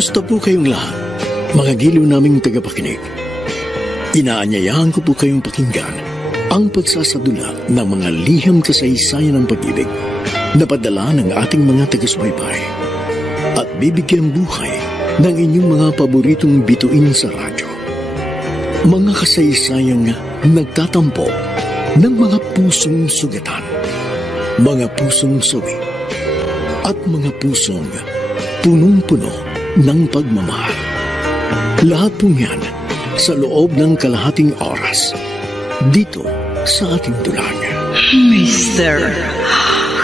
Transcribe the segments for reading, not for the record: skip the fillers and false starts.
Kumusta po kayong lahat, mga giliw naming tagapakinig? Inaanyayahan ko po kayong pakinggan ang pagsasadula ng mga liham kasaysayan ng pag-ibig na padala ng ating mga taga-subaybay at bibigyan buhay ng inyong mga paboritong bituin sa radyo. Mga kasaysayang nagtatampo ng mga pusong sugatan, mga pusong sawi, at mga pusong punong-puno ng pagmamahal. Lahat po yan sa loob ng kalahating oras dito sa ating dulang. Mr.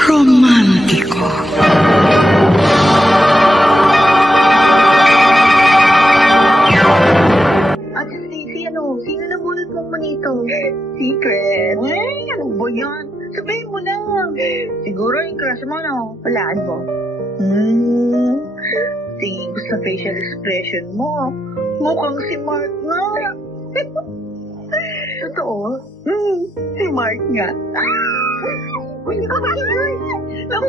Romántico. At Stacey, sino na bunot mong manito? Secret. Ano ba yan? Sabihin mo na. Siguro yung crush mo, no? Walaan mo. Tingin ko sa facial expression mo. Mukhang si Mark nga. Totoo? Si Mark nga. Hindi ko makinig. Naku,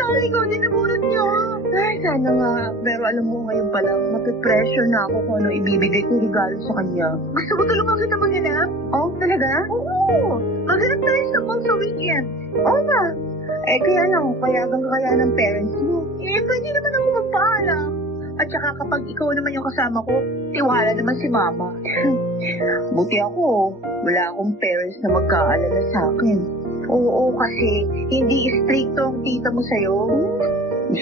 sorry ko, hindi nabunod niyo. Ay, sana nga. Pero alam mo, ngayon pa lang, mapipressure na ako kung ano ibibigay kong regalo sa kanya. Gusto mo tulungan kita maghanap? Oh, talaga? Oo. Maghanap tayo sa mall sa weekend. Oo ba? Kaya payagan ka kaya ng parents mo. Pwede naman ako magpaalam. At saka kapag ikaw naman yung kasama ko, tiwala naman si mama. Buti ako, wala akong parents na magkaalala sa akin. Oo, kasi hindi stricto ang tita mo sa'yo.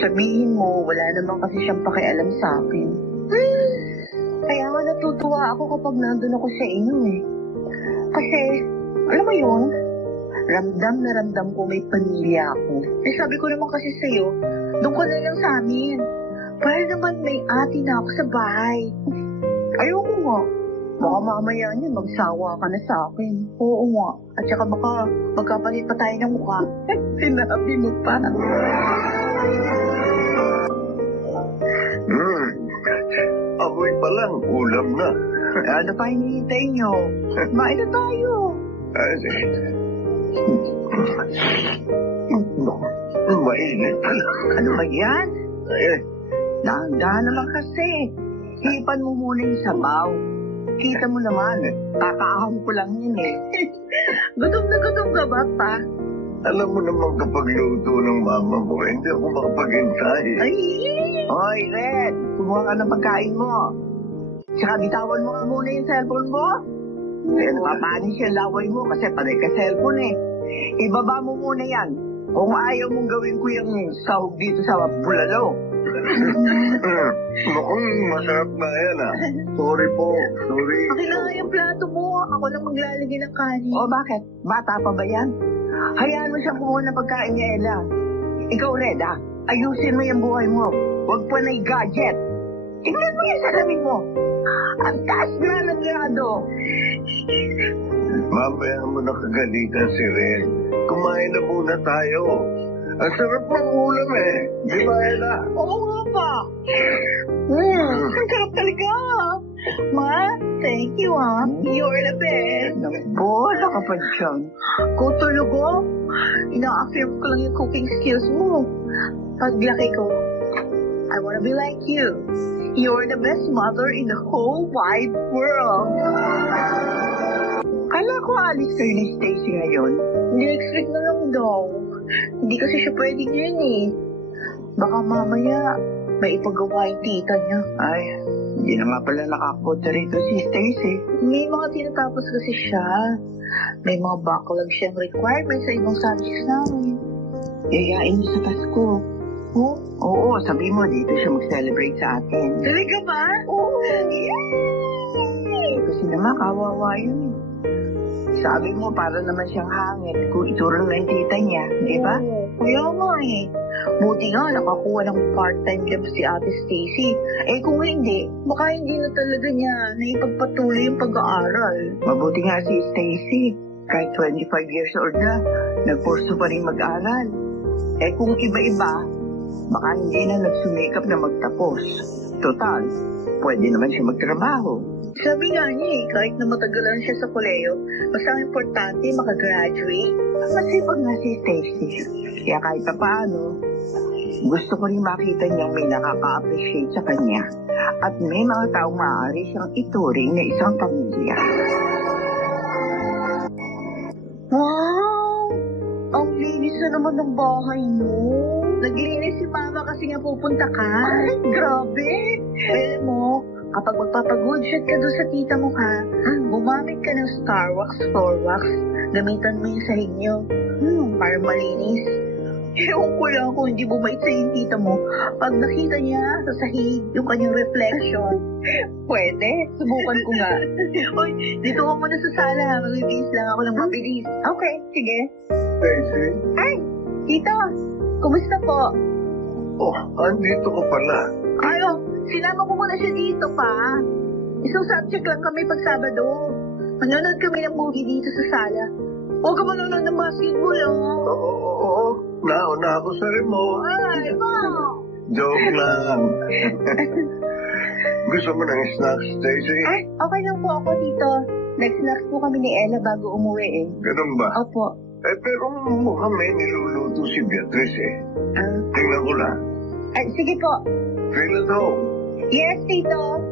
Sabihin mo, wala naman kasi siyang pakialam sa akin. Kaya nga natutuwa ako kapag nandun ako sa inyo eh. Kasi, alam mo yun, ramdam na ramdam ko may pamilya ako. Sabi ko naman kasi sa'yo, doon ka na lang sa amin. Para naman may ate na ako sa bahay. Ayoko nga. Baka mamaya niya magsawa ka na sa akin. Oo nga. At saka baka magkapalit pa tayo ng mukha. Sinabi mo pa. Amoy pa lang, ulam na. Ano pa hinihintay niyo? Kumain na tayo. Mainit pala. Ano ba yan? Dahan-dahan naman kasi. Hipan mo muna yung sabaw. Kita mo naman, kakaahon ko lang yun eh. Gutom na gutom ka ba, pa? Alam mo naman kapag luto ng mama mo, hindi ako makapaghintay. Ay! Hoy, Red! Kumuha ka ng pagkain mo. Tsaka bitawan mo nga muna yung cellphone mo. Napapanis yung laway mo kasi panay ka cellphone eh. Ibaba mo muna yan. Kung ayaw mong gawin ko yung sahog dito sa bulalo. Mukhang masarap na yan ah. Sorry po, sorry. Akin na nga yung plato mo. Ako lang maglalagay ng kanin. O bakit? Bata pa ba yan? Hayaan mo siyang kumuha ng pagkain niya, Ella. Ikaw, Red, ayusin mo yung buhay mo. Huwag pa na gadget. Tingnan mo yung salamin mo. Ang taas na ng grado. Mamaya mo nakagalitan si Red. Kumain na muna tayo. Ang sarap ng ulam eh. Di ba, Ella? Oo nga pa. Ang sarap talaga. Ma, thank you You're the best. Bola ka pa dyan. Kung tulog ko, ina-affirm ko lang yung cooking skills mo. Paglaki ko, I wanna be like you. You're the best mother in the whole wide world. Kala ko alis kayo ni Stacey ngayon. Next week na lang daw. Hindi kasi siya pwedeng yun eh. Baka mamaya may ipagawa yung tita niya. Ay, hindi na nga pala nakapunta rito si Stacey. May mga tinatapos kasi siya. May mga backlog siyang requirements sa ibang subjects namin. Yayain niyo sa Pasko. Oh? Oo, sabi mo dito siya mag-celebrate sa atin. Talaga ba? Oo. Yay! Kasi naman kawawa yun. Sabi mo, para naman siyang hangit kung ituro na yung tita niya, di ba? Kaya nga eh. Buti nga, nakakuha ng part-time job si Ate Stacey. Kung hindi, baka hindi na talaga niya naipagpatuloy yung pag-aaral. Mabuti nga si Stacey. Kahit 25 years old na, nagpurso pa rin mag-aaral. Kung iba-iba, baka hindi na nagsumikap na magtapos. Total, pwede naman siya magtrabaho. Sabi nga niya kahit na matagalan siya sa koleyo, basta ang importante makagraduate. Masipag nga si Stacey. Kaya kahit pa paano, Gusto ko rin makita niyang may nakaka-appreciate sa kanya at may mga taong maaari siyang ituring na isang pamilya. Wow! Ang linis na naman ng bahay niyo. Naglinis si Mama kasi nga pupunta ka. Ay, grabe! Alam mo, kapag magpapag-good shot ka doon sa tita mo gumamit ka ng Star Wax, Floor Wax, gamitan mo yung sahig niyo. Para malinis. Ewan ko lang kung hindi bumait sa yung tita mo. Pag nakita niya sa sahig yung kanyang reflection, pwede. Subukan ko nga. Uy, dito ka muna sa sala. Mag-release lang ako ng mabilis. Okay, sige. Daisy? Ay, tito. Kumusta po? Oh, andito ka pala. Ayo, sinama ko muna siya dito pa. Isang subject lang kami pag Sabado. Manonood kami ng movie dito sa sala. Huwag ka manonood ng basketball, oh. Oo. Nauna ako sa remote. Ay, po. Joke lang. Gusto mo ng snacks, Daisy? Ay, okay lang po ako dito. Nag-snacks po kami ni Ella bago umuwi eh. Ganun ba? Opo. Pero mukhang may niluluto si Beatrice eh. Tingnan ko lang. Ay, sige po. Feel at home. Yes, tito.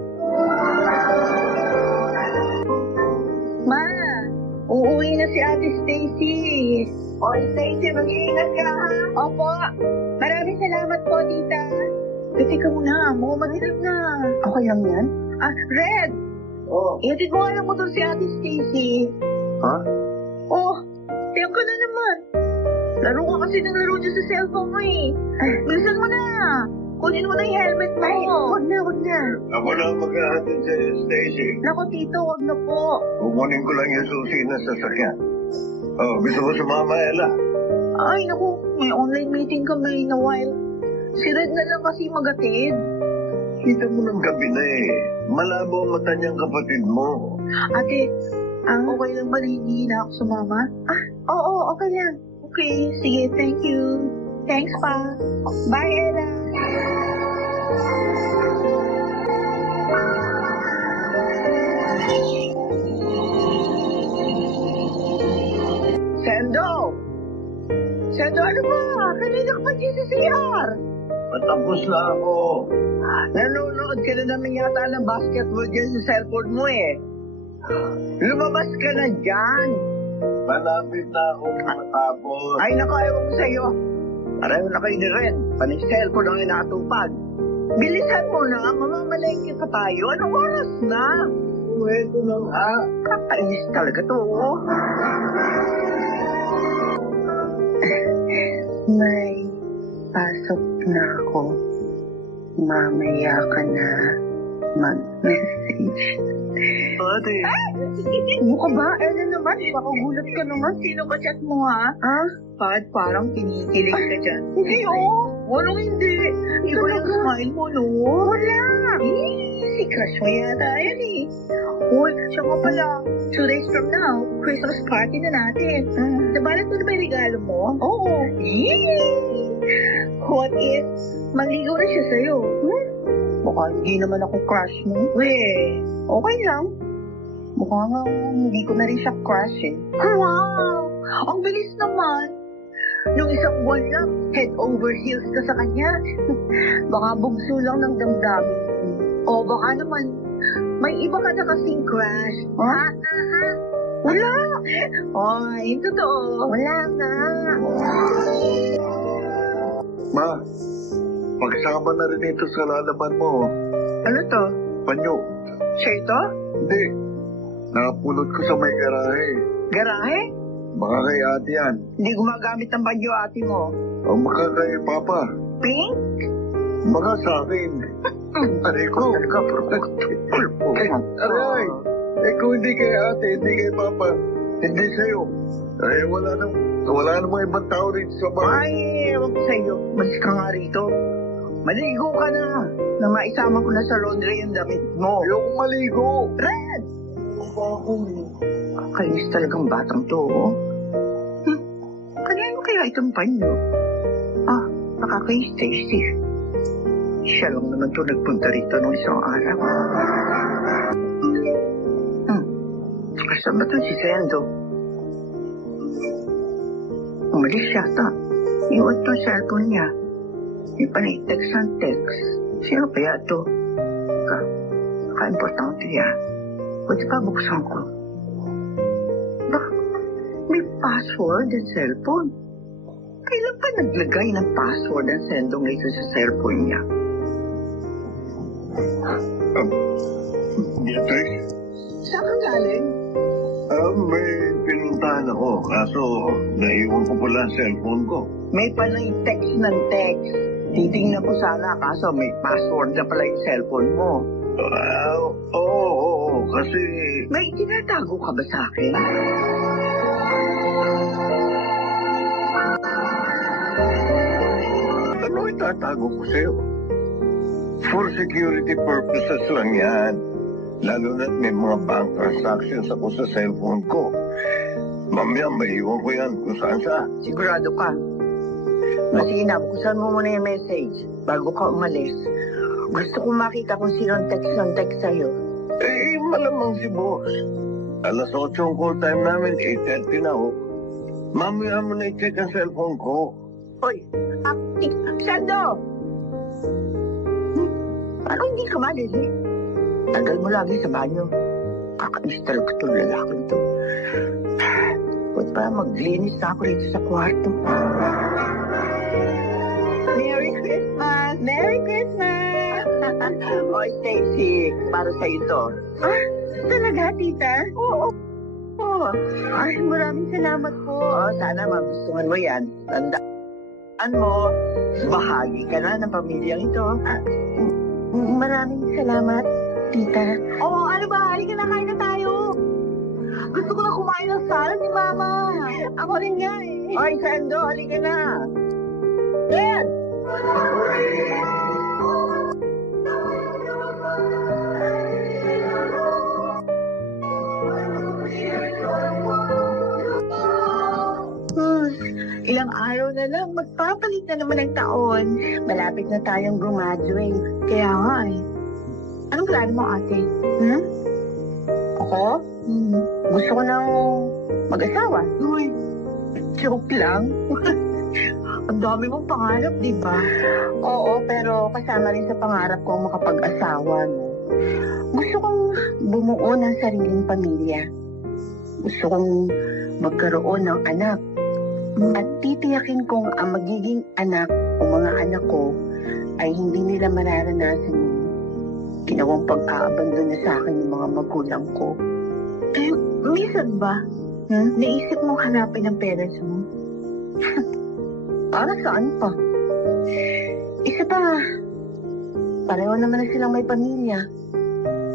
Ma, uuwi na si Ate Stacy. O, Stacy, mag-iingat ka, ha? Opo. Maraming salamat po, tita. Kasi ka muna, mukhang madilim na. Okay lang yan? Red! Oh. Ihatid mo nga lang mo si Ate Stacy. Ha? Oh, tiyak ka na naman. Laro ka kasi ng laro niya sa cellphone mo eh. Bilisan mo na. Kunin mo na yung helmet mo. Ay, wag na. Ako na maghahatid sa Stacy. Naku, tito, wag na po. Kukunin ko lang yung susi na sasakyan. Oh, gusto mo sumama, Ella? Ay, naku, may online meeting kami na while. Si Red na lang kasi magatid. Kita mo ng gabi na eh. Malabo ang mata niyang kapatid mo. Ate, okay lang ba nahingi na ako sa mama? Oo, okay lang. Okay, sige, thank you. Thanks pa. Bye, Ella. Sendo, ano ba? Kanina ka pa dyan sa CR. Patapos na ako. Nanonood ka na naman yata ng basketball dyan sa cellphone mo eh. Lumabas ka na dyan. Malapit na akong matapos. Ay, naku, ewan ko sa'yo. Pareho na kayo ni Ren. Paning cellphone ang inatupag. Bilisan mo na, mamamalengke pa tayo. Anong oras na? Ito lang ha. Kakainis talaga to, oh. May pasok na ako. Mamaya ka na mag-message. Ate. Ano ka ba? Ella naman, baka gulat ka naman. Sino ka chat mo, ha? Parang kinikilig ka dyan. Hindi, oh. Walang hindi. Iba yung smile mo, no? Wala. Si crush mo yata yan, eh. Uy, siya nga pala. 2 days from now, Christmas party na natin. Nabalat mo na ba yung regalo mo? Oo. What if maligaw na siya sa'yo? Baka hindi naman ako crush mo. Okay lang. Mukha nga hindi ko na rin siya crush eh. Wow! Ang bilis naman. Nung isang buwan lang, head over heels ka sa kanya. Baka bugso lang ng damdamin. O baka naman, may iba ka na kasing crush. Ha? Wala! Ay, totoo. Wala nga. Ma, pagsama na rin ito sa lalaban mo. Ano to? Panyo. Siya ito? Hindi. Nakapulot ko sa may garahe. Garahe? Baka kay ate yan. Hindi gumagamit ng banyo ate mo. O baka kay papa. Pink? Baka sa akin. Aray ko. Aray. Kung hindi kay ate, hindi kay papa, hindi sa'yo. Wala namang ibang tao rito sa bahay. Ay, ewan ko sa'yo. Malis ka nga rito. Maligo ka na. Na maisama ko na sa laundry yung damit mo. Ayoko maligo. Red! Kainis talagang batang to, oh. Kanino kaya itong panyo? Nakaka-Stacy. Siya lang naman to nagpunta rito nung isang araw. Saan ba ito si Sendo? Umalis yata. Iwan to cellphone niya. Di pa na-text ang text. Sino kaya ito? Ka-importante yan. Pwede pa buksan ko. May password ang cellphone. Kailan pa naglagay ng password ang sendong ito sa cellphone niya? Beatrice? Saan ka galing? May pinuntahan ako, kaso naiwan ko pala ang cellphone ko. May panay text ng text. Titingnan ko sana, kaso may password na pala yung cellphone mo. Oo, kasi... May tinatago ka ba sa akin? Ano itatago ko sa'yo? For security purposes lang yan. Lalo na't may mga bank transactions ako sa cellphone ko. Mamaya maiwan ko yan kung saan sa. Sigurado ka. Sige na, buksan mo muna yung message bago ka umalis. Gusto kong makita kung sino ang text sa'yo. Malamang si boss. Alas 8 ang call time namin, 8:30 na ho. Mamaya mo na i-check ang cellphone ko. Hoy, Sando! Ano hindi ka malili? Tagal mo lagi sa banyo. Kakainis talaga itong lalaki ito. Pwede pa maglinis na ako rito sa kwarto. Merry Christmas! Merry Christmas! Oy, Stacy, para sa ito. Talaga, tita? Oo. Ay, maraming salamat po. Sana magustuhan mo yan. Tandaan mo, bahagi ka na ng pamilyang ito. Maraming salamat, tita. Oo, ano ba? Halika na, kain na tayo. Gusto ko na kumain ng salad ni Mama. Ako rin nga eh. Oy, Sando, halika na. Dad! Ilang araw na lang, magpapalit na naman ang taon. Malapit na tayong graduate. Kaya nga eh. Anong plano mo, ate? Ako? Gusto ko nang mag-asawa. Uy, joke lang. Ang dami mong pangarap, di ba? Oo, pero kasama rin sa pangarap kong makapag-asawa. No? Gusto kong bumuo ng sariling pamilya. Gusto kong magkaroon ng anak. At titiyakin kong ang magiging anak o mga anak ko ay hindi nila mararanasan yung ginawang pag-aabandon na sa akin ng mga magulang ko. Minsan ba, naisip mong hanapin ang parents mo? Para saan pa? Isa pa, pareho naman na silang may pamilya.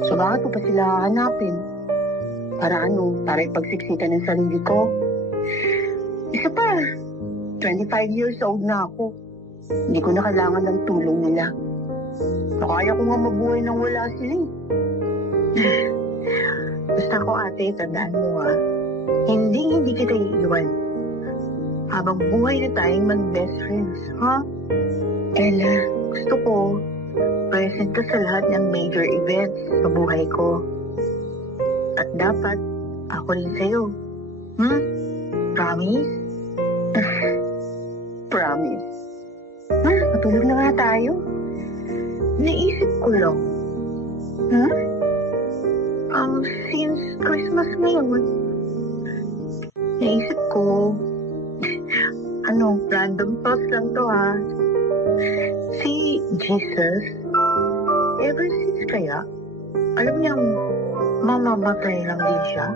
So bakit ko pa sila hahanapin? Para ano? Para ipagsiksikan ng sarili ko? Isa pa, 25 years old na ako. Hindi ko na kailangan ng tulong nila. Kaya ko nga mabuhay nang wala sila. Basta ko, ate, tandaan mo ha. Hindi kita iiwan. Habang buhay na tayong mag-best friends, ha? Ella, gusto ko present ka sa lahat ng major events sa buhay ko. At dapat, ako rin sa'yo. Promise? Promise. Matulog na nga tayo. Naisip ko lang. Since Christmas ngayon, naisip ko, random thoughts lang to ha. Si Jesus, ever since kaya, alam niyang mamamatay lang din siya?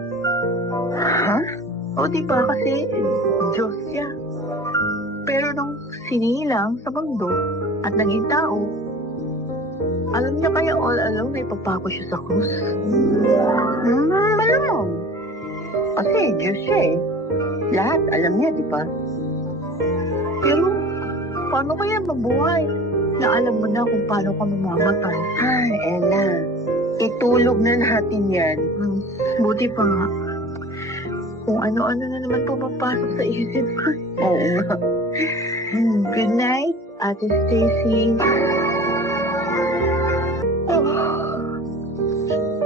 O diba kasi Diyos siya. Pero nung sinilang sa mundo at naging tao, alam niya kaya all along na ipapako siya sa krus? Malamang. Kasi Diyos siya eh. Lahat alam niya, di ba? Pero paano kaya mabuhay na alam mo na kung paano ka mamamatay? Ay, Ella. Itulog na natin yan. Buti pa nga. Kung ano-ano na naman pumapasok sa isip ko. Oo nga. Good night, Ate Stacy.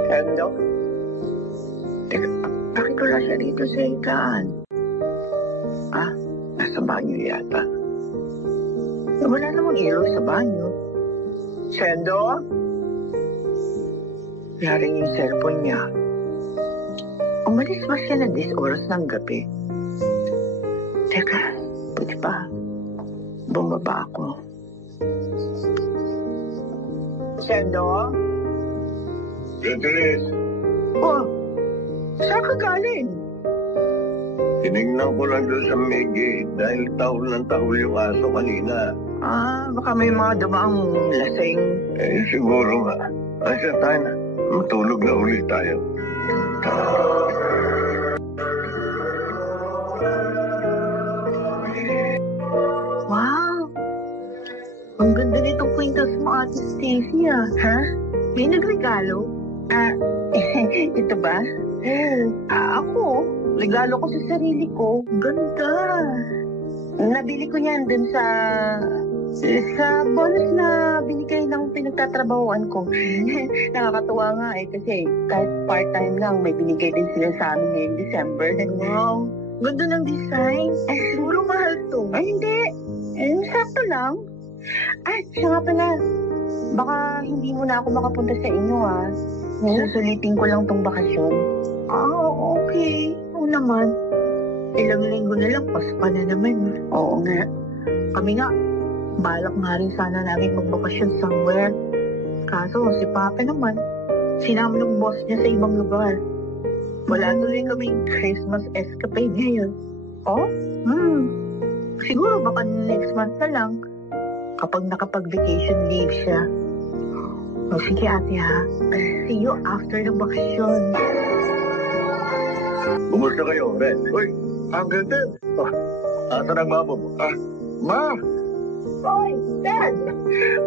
Hello? Teka, bakit wala siya dito sa higaan? Nasa banyo yata. Wala namang ilaw sa banyo. Sendo? Yaring yung cellphone niya. Umalis ba siya na 10 oras ng gabi? Teka, pwede pa. Bumaba ako. Sendo? Beatrice, Oh, saan ka galing? tinignan ko lang doon sa may gate dahil tahol ng tahol yung aso kanina. Baka may mga dumaang lasing. Siguro nga. Asya tayo na. Matulog na ulit tayo. Wow! Ang ganda nitong kwintas mo, Ate Stacy, Ha? May nagregalo? Ito ba? Ako, regalo ko sa sarili ko. Ganda! Nabili ko yan dun sa bonus na binigay ng pinagtatrabahoan ko. Nakakatuwa nga kasi kahit part-time lang, may binigay din sila sa amin ngayong December. Wow! Ganda ng design. Siguro mahal to. Ay, hindi. Sakto lang. Siya nga pala. Baka hindi mo na ako makapunta sa inyo, Susulitin ko lang tong bakasyon. Okay. Oo naman. Ilang linggo na lang, Pasko na naman. Oo nga. Kami nga, balak nga rin sana namin magbakasyon somewhere. Kaso si Papa naman, sinama ng boss niya sa ibang lugar. Wala tuloy kaming Christmas escapade ngayon. Siguro baka next month na lang, kapag nakapag-vacation leave siya. Sige ate see you after the bakasyon. Kumusta kayo, Red? Uy, ang ganda. Asa ng mama mo? Ma! Hoy, Dad!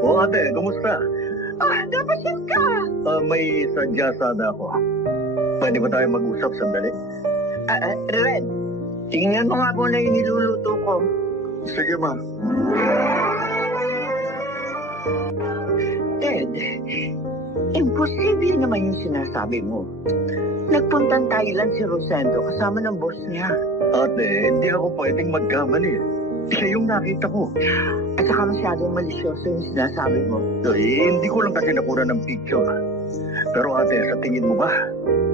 Ate, kumusta? Napasyon ka! May sadya sana ako. Pwede ba tayo mag-usap sandali? Red, tingnan mo nga muna yung niluluto ko. Sige, ma. Ted, imposible naman yung sinasabi mo. Nagpuntang Thailand si Rosendo kasama ng boss niya. Ate, hindi ako pwedeng magkamali. Siya yung nakita ko. At saka masyadong malisyoso yung sinasabi mo. Hindi ko lang kasi nakuha ng picture. Pero ate, sa tingin mo ba,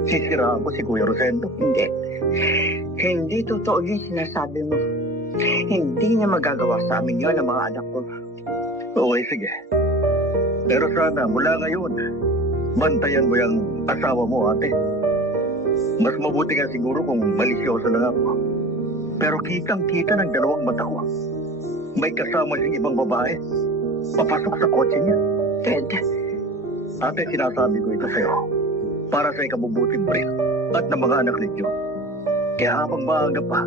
sisiraan ko si Kuya Rosendo? Hindi. Hindi totoo yung sinasabi mo. Hindi niya magagawa sa amin yun ang mga anak ko. Okay, sige. Pero sana, mula ngayon, bantayan mo yung asawa mo, ate. Mas mabuti nga siguro kung malisyoso lang ako. Pero kitang-kita ng dalawang mata ko. May kasama siyang ibang babae. Papasok sa kotse niya. Ted. Ate, sinasabi ko ito sa'yo. Para sa ikabubuting rin at ng mga anak ninyo. Kaya habang maaga pa,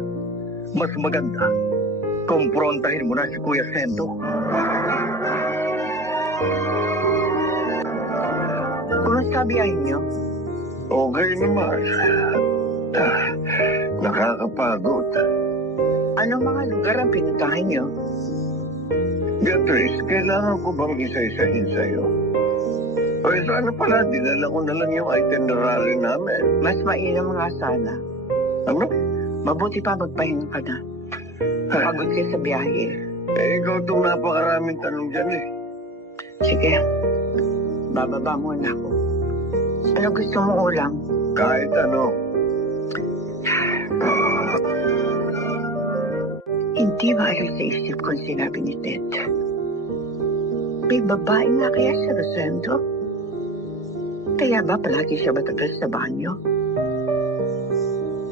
mas maganda, kumprontahin mo na si Kuya Sendo. Kumusta biyahe niyo? Okay naman. Nakakapagod. Anong mga lugar ang pinuntahan niyo? Beatrice, kailangan ko bang isa-isahin sa'yo? O sana pala, dinala ko na lang yung itinerary namin. Mas mainam nga sana. Ano? Mabuti pa magpahinga ka na. Pagod ka sa biyahe. Ikaw itong napakaraming tanong dyan eh. Sige. Bababa muna ako. Ano gusto mo ulam? Kahit ano. Hindi maayon sa isip ko ang sinabi ni Ted. May babae nga kaya si Rosendo? Kaya ba palagi siya matagal sa banyo?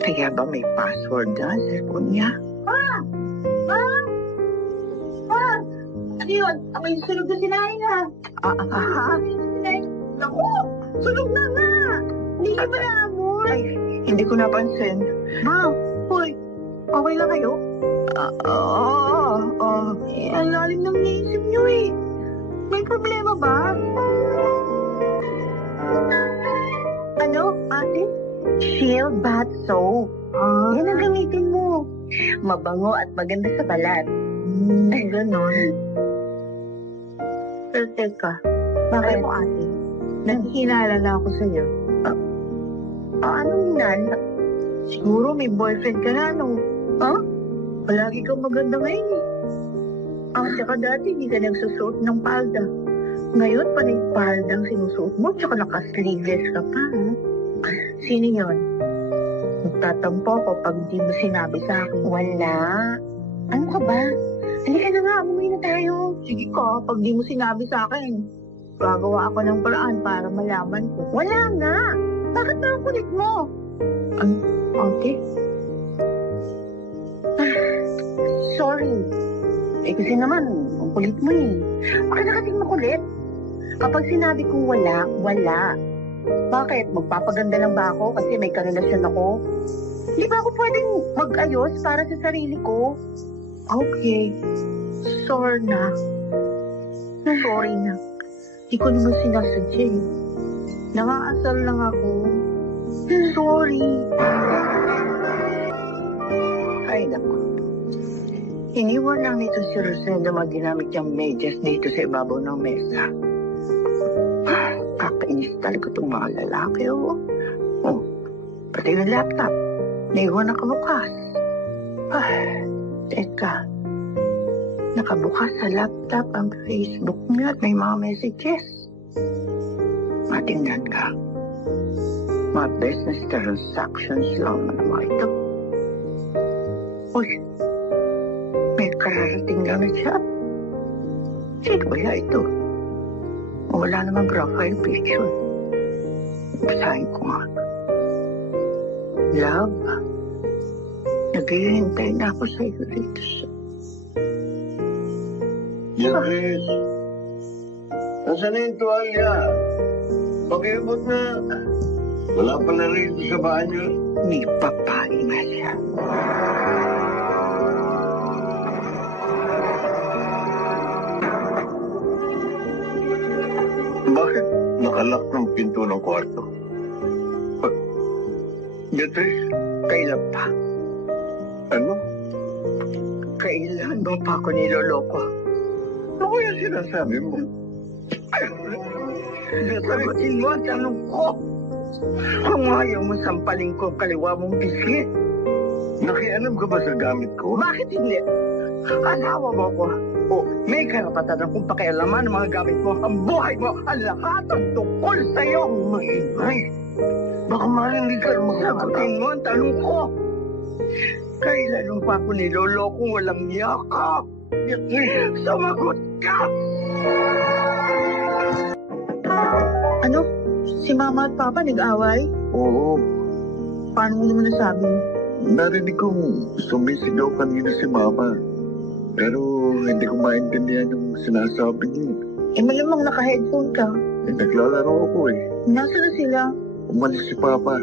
Kaya ba may password na sa cellphone niya? Ano yun? Ako'y sunog na sinahin Naku! Sunog na nga! Hindi ka ba naamoy? Ay, hindi ko napansin. Ma, hoy, okay lang kayo? Ang lalim ng iisip niyo eh. May problema ba? Ano, ate? Shield Bath Soap. Yan ang gamitin mo. Mabango at maganda sa balat. Ay, ganon. Pero teka, bakit mo ate? Naghihinala na ako sa'yo. Anong hinala? Siguro may boyfriend ka na, no? Palagi kang maganda ngayon eh. Tsaka dati hindi ka nagsusuot ng palda. Ngayon pa na yung paldang sinusuot mo, tsaka naka-sleeveless ka pa. Sino yun? Nagtatampo ko pag di mo sinabi sa akin. Wala. Ano ka ba? Halika na nga, umuwi na tayo. Sige ka, pag di mo sinabi sa akin, gagawa ako ng paraan para malaman ko. Wala nga! Bakit na ang kulit mo? Okay. Sorry. Kasi naman, ang kulit mo eh. Bakit na kasing makulit? Kapag sinabi kong wala, wala. Bakit? Magpapaganda lang ba ako kasi may karelasyon ako? Hindi ba ako pwedeng mag-ayos para sa sarili ko? Okay. Sorry na. Sorry na. Di ko naman sinasadya eh. Nangaasal lang ako. Sorry. Ay, naku. Iniwan lang nito si Rosendo maginamit yung medyas dito sa ibabaw ng mesa. Kakainis talaga itong mga lalaki, oh. Oh, pati yung laptop. Naiwan nakabukas. Teka. Nakabukas sa laptop ang Facebook niya at may mga messages. Matingnan ka. Mga business transactions lang na mga ito. Uy, may kararating lang na siya. Sino kaya ito? Wala naman profile picture. Basahin ko nga. Love, naghihintay na ako sa iyo rito. Yes. Nasaan na yung tuwalya? Pakiabot na. Wala pala rito sa banyo. May papahinga siya. Bakit nakalak ng pinto ng kwarto? Beatrice? Kailan pa? Ano? Kailan mo pa ako niloloko? Ano kaya sinasabi mo? Sagutin mo ang tanong ko. Kung ayaw mo sampaling ko kaliwa mong biscuit. Nakialam ka ba sa gamit ko? Bakit hindi? Asawa mo ko. O, may karapatan akong pakialaman ng mga gamit mo. Ang buhay mo, ang lahat ang tungkol sa'yo. Maingay. Baka marinig ka ng mga Sagutin mo ang tanong ko. Kailan mo pa ako niloloko walang yakap? Sumagot ka! Ano? Si Mama at Papa nag-away? Oo. Paano mo naman nasabi? Narinig kong sumisigaw kanina si Mama. Pero hindi ko maintindihan yung sinasabi niya. Malamang naka-headphone ka. Naglalaro ako eh. Nasaan na sila? Umalis si Papa.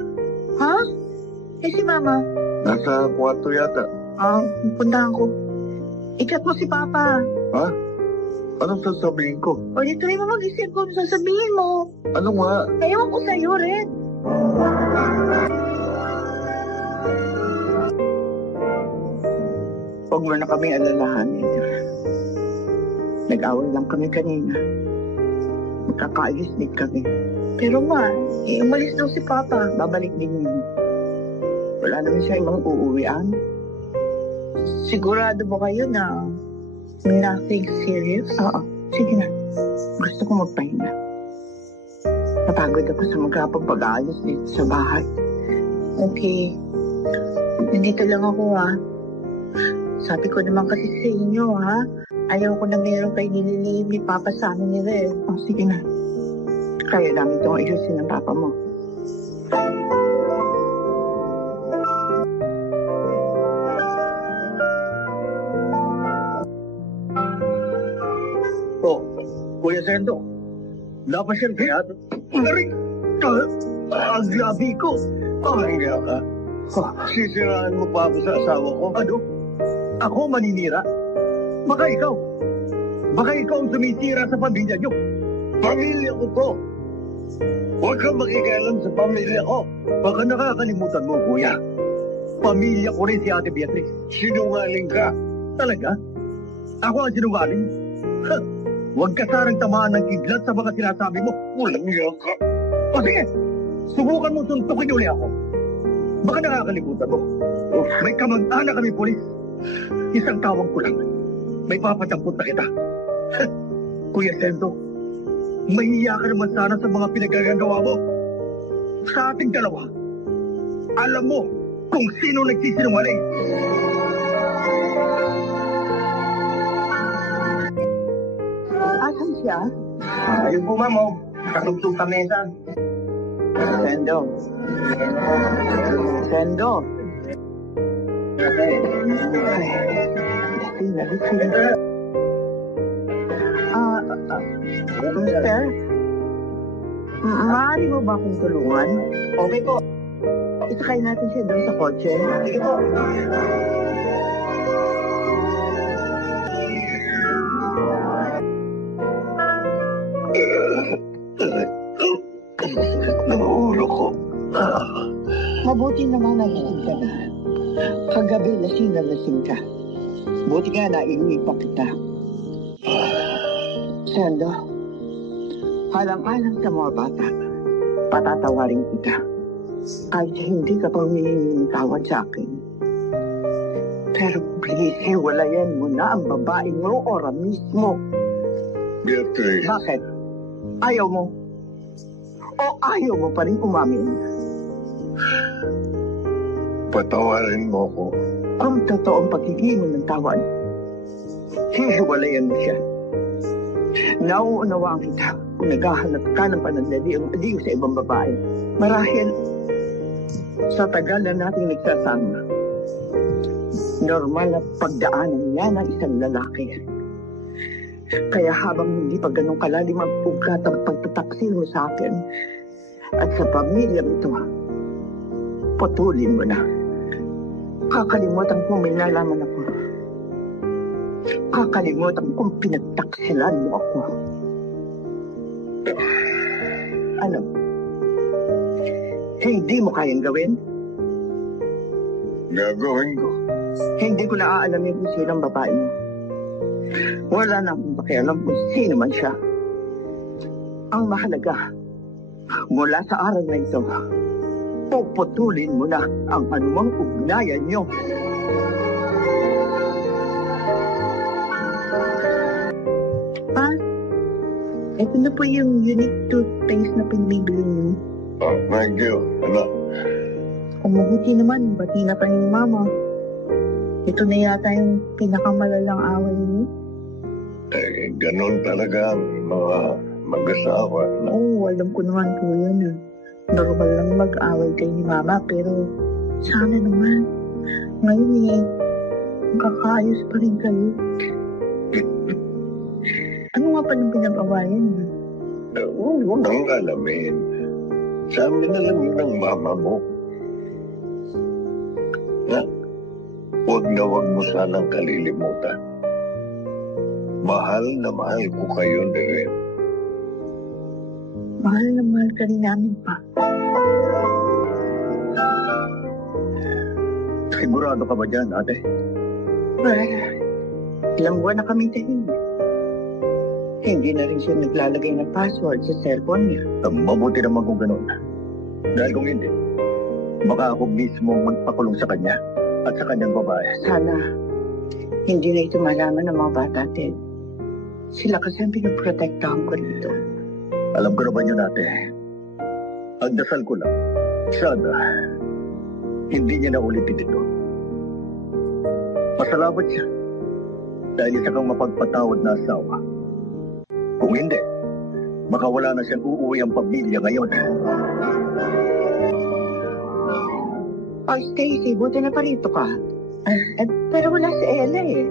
Ha? Si Mama? Nasa kwarto yata. Puntahan ko. I-chat mo si Papa. Ha? Anong sasabihin ko? O, di try mo mag-isip kung sasabihin mo. Ano nga? Ewan ko sa'yo, Red. Huwag mo na kami alalahanin. Nag-away lang kami kanina. Magkakaayos din kami. Pero ma, umalis daw si Papa. Babalik din yun. Wala naman siya ibang uuwian. Sigurado ba kayo na nothing serious? Oo. Sige na. Gusto ko magpahinga. Napagod ako sa magkapang pag-aayos dito sa bahay. Okay. Nandito lang ako, ha. Sabi ko naman kasi sa inyo, ha. Ayaw ko na meron kayo nililihim ni Papa sa amin ni Red. Oh, sige na. Kaya namin itong ayusin ng Papa mo. Oh, Kuya Sendo, napasyal kaya? Aray! Ang labi ko! Pamangga ka? Sisiraan mo pa ako sa asawa ko? Ano? Ako maninira? Baka ikaw? Baka ikaw ang sumisira sa pamilya niyo? Pamilya ko to! Huwag kang makikialam sa pamilya ko! Baka nakakalimutan mo, Kuya. Pamilya ko rin si Ate Beatrice. Sinungaling ka? Talaga? Ako ang sinungaling? Huwag ka sarang tamaan ng kidlat sa mga sinasabi mo. Walang iya ka. O sige, subukan mo suntukin uli ako. Baka nakakalimutan mo. May kamag-anak kami, polis. Isang tawag ko lang. may papatampot na kita. Kuya Sendo, mahiya ka naman sana sa mga pinagagagawa mo. Sa ating dalawa, alam mo kung sino nagsisinungaling. Asan siya? Ayun po, ma'am, oh. Nakatugtog sa mesa. Sendo. Sendo. Mister? Maaari mo ba akong tulungan? Okay po. Isakay natin siya doon sa kotse. Sige po. Namuulo ko. Mabuti naman nagising ka na. Kagabi lasing na lasing ka. Buti nga naiuwi pa kita. Sendo, halang-alang sa mga bata, patatawarin kita. Kahit hindi ka pa humihingi ng tawad sa akin. Pero please, hiwalayan mo na ang babaeng Roora mismo. Beatrice, Bakit? Ayaw mo? O ayaw mo pa rin umamin? patawarin mo ko. Kung totoong paghihingi mo ng tawad, hihiwalayan mo siya. Nauunawaan kita kung naghahanap ka ng pananaliw sa ibang babae. Marahil, sa tagal na nating nagsasama, normal na pagdaanan niya ng isang lalaki. Kaya habang hindi pa ganun kalalim ang ugat ang pagtataksil mo sa akin at sa pamilya ito, putulin mo na. Kakalimutan kong may nalaman ako. Kakalimutan kong pinagtaksilan mo ako. Ano? Hindi mo kayang gawin? Gagawin ko. Hindi ko naaalamin kung sino ang babae mo. Wala na akong pakialam kung sino man siya. Ang mahalaga, mula sa araw na ito, puputulin mo na ang anumang ugnayan niyo. Pa, ito na po yung unique toothpaste na pinibili niyo. Oh, thank you. Ano? Mabuti naman, bati na pa ni Mama. Ito na yata yung pinakamalalang away niyo. Eh, ganun talaga ang mga mag-asawa. Oo, alam ko naman po yun. Normal lang mag-away kayo ni Mama, pero sana naman. Ngayon magkakaayos pa rin kayo. Ano nga pa nang pinag-awayan niyo? Huwag mo nang alamin. Sabi na lang yun ng mama mo. Huwag mo sanang kalilimutan. Mahal na mahal ko kayo rin. Mahal na mahal ka rin namin pa. Sigurado ka ba dyan, ate? Well, ilang buwan na kami tayo. Hindi na rin siya naglalagay ng password sa cellphone niya. Mabuti naman kung ganun. Dahil kung hindi, baka ako mismo magpakulong sa kanya at sa kanyang babae. Sana hindi na ito malaman ng mga bata, Ted. Sila kasi ang pinaprotektahan ko dito. Alam ko naman yun, ate. Ang dasal ko lang, sana hindi niya na ulitin ito. Pasalamat siya dahil isa kang mapagpatawad na asawa. Kung hindi, baka wala na siyang uuwi ang pamilya ngayon. Oh, Stacy, buti na parito ka. Pero wala si Ella eh.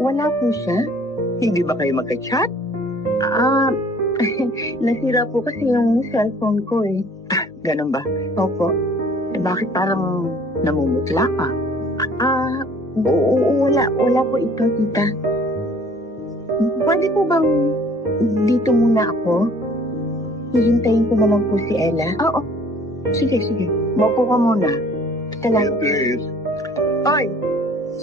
Wala po siya? Hindi ba kayo magka-chat? Nasira po kasi yung cellphone ko eh. Ganun ba? Opo. Bakit parang namumutla ka? Wala po ito, tita. Pwede po bang dito muna ako? Hihintayin ko naman po si Ella. Oo. Sige. Maupo ka muna. Salamat. Beatrice, Oy,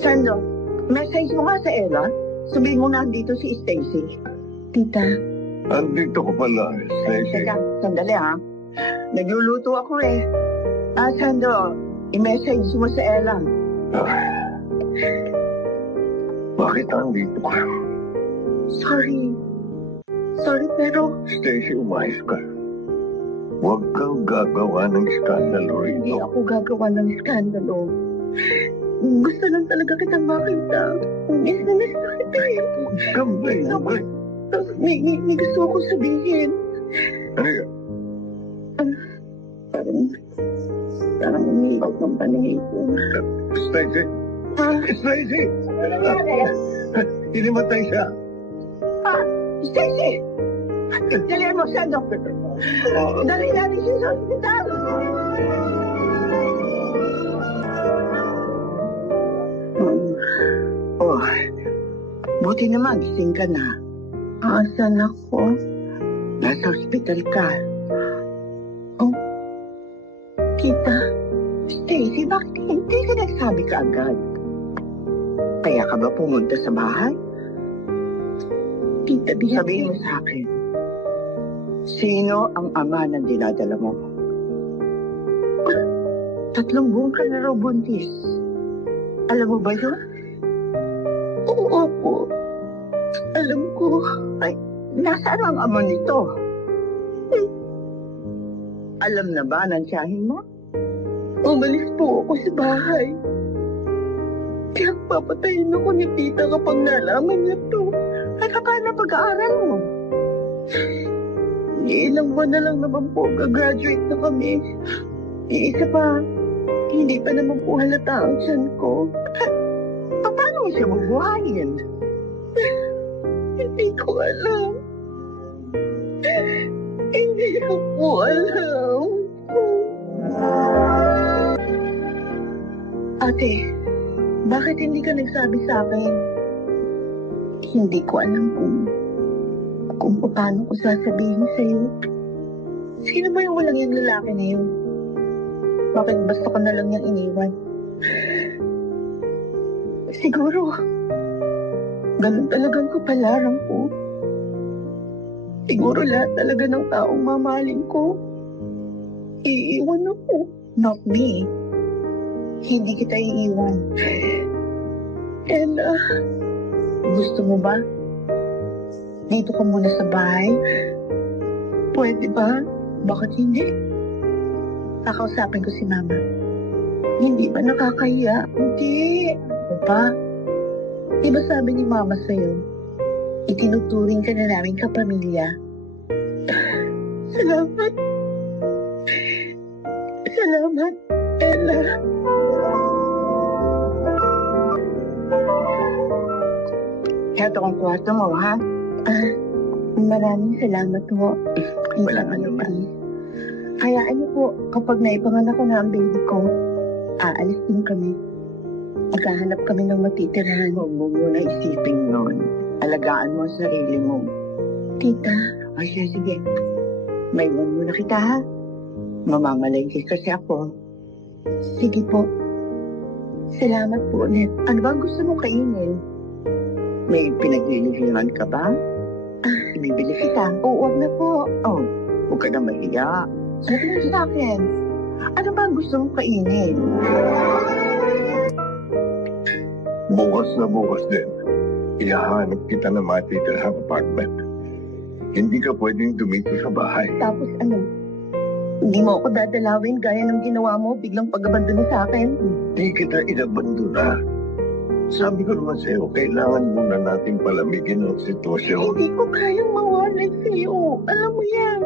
Sando, message mo nga sa Ella. Sabihin mo na dito si Stacy. Tita. andito ko pala. Stacy. Teka, sandali ha. Nagluluto ako eh. Sando, i-message mo sa Ella. Bakit nandito ka? Sorry. Sorry, pero... Stacy, umayos ka. Huwag kang gagawa ng skandalo Hindi rito. ako gagawa ng skandalo. Gusto lang talaga kitang makita. Miss na kita eh. Huwag kang bayabay. May gusto akong sabihin. Ano yan? Parang umiikot ng paningin ko. Stacy? Stacy! Hinimatay siya. Stacy! Dalihan mo siya, Doctor. Dali natin siya sa ospital. Oh, buti naman, gising ka na. Asan ako? Nasa ospital ka. Oh, kita. Stacy, bakit hindi ka nagsabi ka agad? Kaya ka ba pumunta sa bahay? Tita, sabihin mo sa akin. Sino ang ama ng dinadala mo? 3 buwan ka na raw buntis. Alam mo ba yun? Oo po. Alam ko. Ay, nasaan ang ama nito? Alam na ba ng tiyahin mo? Umalis po ako sa bahay. Kaya papatayin ako ni tita kapag nalaman niya to. Ay, paano pag-aaral mo? Ilang buwan na lang naman po, gagraduate na kami. Isa pa, hindi pa naman po halata ang tiyan ko. Paano mo siya mabuhayin? Hindi ko alam. Hindi ko po alam. Ate, bakit hindi ka nagsabi sa akin? Hindi ko alam kung paano ko sasabihin sa'yo. Sino ba yung walang yung lalaki na yun? Bakit basta ka na lang niyang iniwan? Siguro, ganun talagang kapalaran ko. Siguro lahat talaga ng taong mamahalin ko, iiwan ako. Not me. Hindi kita iiwan. Ella, gusto mo ba? Dito ka muna sa bahay? Pwede ba? Bakit hindi? Kakausapin ko si Mama. Hindi ba nakakahiya? Hindi. Ano ba? Di ba sabi ni Mama sa'yo, itinuturing ka na namin kapamilya? Salamat. Salamat, Ella. Heto ang kwarto mo, ha? Maraming salamat po. Wala ka naman. Hayaan niyo po, kapag naipanganak ko na ang baby ko, aalis din kami. Maghahanap kami ng matitirahan. Huwag mo muna isipin nun. Alagaan mo ang sarili mo. Tita, Ay, sige. May iwan muna kita, ha? Mamamalengke kasi ako. sige po. Salamat po ulit. Ano ba ang gusto mong kainin? May pinaglilihiran ka ba? Ibibili kita. Huwag na po. Oh, huwag ka na mahiya. Sabi mo sa akin, ano ba ang gusto mong kainin? Bukas na bukas din. Ihahanap kita ng matitirhang apartment. Hindi ka pwedeng dumito sa bahay. Tapos ano? Hindi mo ako dadalawin gaya ng ginawa mo, biglang pag-abandon sa akin. Hindi kita inabandona. Sabi ko naman sa'yo, kailangan muna natin palamigin ang sitwasyon. Hindi ko kayang mawalay sa'yo. Alam mo yan.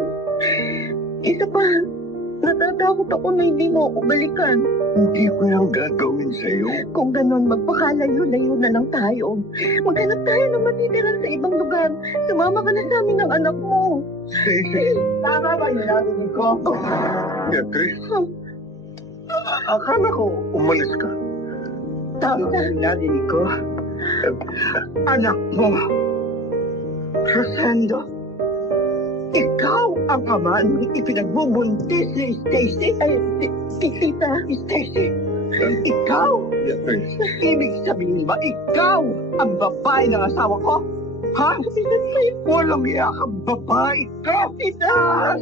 Isa pa, natatakot ako na hindi mo ako balikan. Hindi ko yung gagawin sa'yo. Kung ganun, magpakalayo-layo na lang tayo. Maghanap tayo ng matitira sa ibang lugar. Sumama ka na sa amin ng anak mo. Stacy, Tama ba yung narinig ko? Beatrice, akala ko umalis ka. Tama ba yung narinig ko? Anak mo, Rosendo, ikaw ang ama ng ipinagbubuntis ni Stacy. Ay, tita. Stacy, ikaw? Beatrice, Ibig sabihin ba, ikaw ang babae ng asawa ko? Ha? Walang iya kang babae ka! Tita!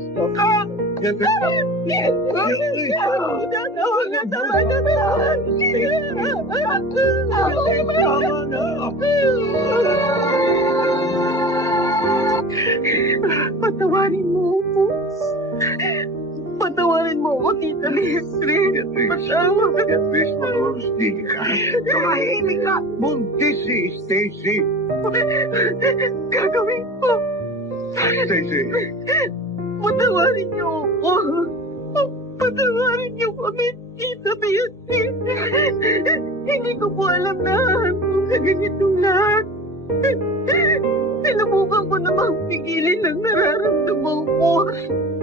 Patawarin mo ako. Patawarin mo ako, Tita Beatrice. Patawarin. Beatrice, mag-urustin ka. Tumahimik ka! Buntis si Stacy. Gagawin ko. Stacy, Patawarin niyo ako. Patawarin niyo kami, Tita Beatrice. Hindi ko po alam na hantong sa ganitong lahat. Sinubukan ko namang pigilin ang nararamdaman ko.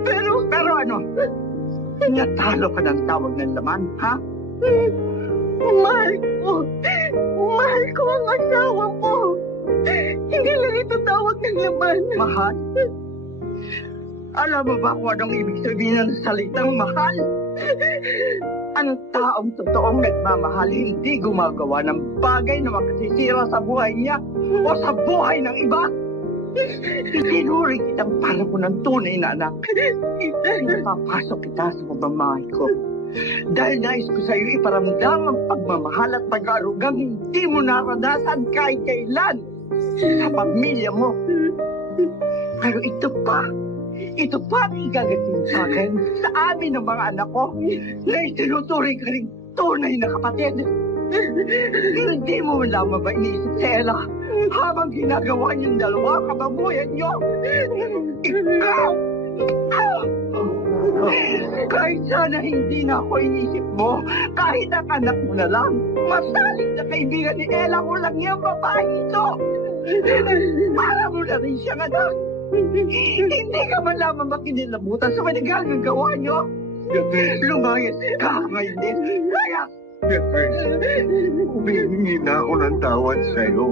Pero ano? Natalo ka ng tawag ng laman, ha? Mahal ko. Mahal ko ang asawa ko. Hindi lang ito tawag ng laman. Mahal? Alam mo ba kung anong ibig sabihin ng salitang mahal? Ang taong totoong nagmamahal hindi gumagawa ng bagay na makasisira sa buhay niya o sa buhay ng iba. Itinuri kitang para ko ng tunay na anak. Napapasok kita sa pamamahay ko. Dahil nais ko sa iyo iparamdam ang pagmamahal at pag-aarugang hindi mo naranasan kahit kailan sa pamilya mo. Pero ito pa ang igagatin sa akin, sa amin ng mga anak ko, na itinuturing ka rin tunay na kapatid. Hindi mo lamang ba iniisip si Ella habang ginagawa niyong dalawa kababuyan niyo? Ikaw! Kahit sana hindi na ako inisip mo, kahit ang anak mo na lang, masaling na kaibigan ni Ella ko lang yung babae ito. Para mo na rin siyang anak. Hindi ka man lamang makinilabutan sa managagawa niyo. Lumayas ka ngayon din. Layas! humihingi na ako ng tawad sa'yo.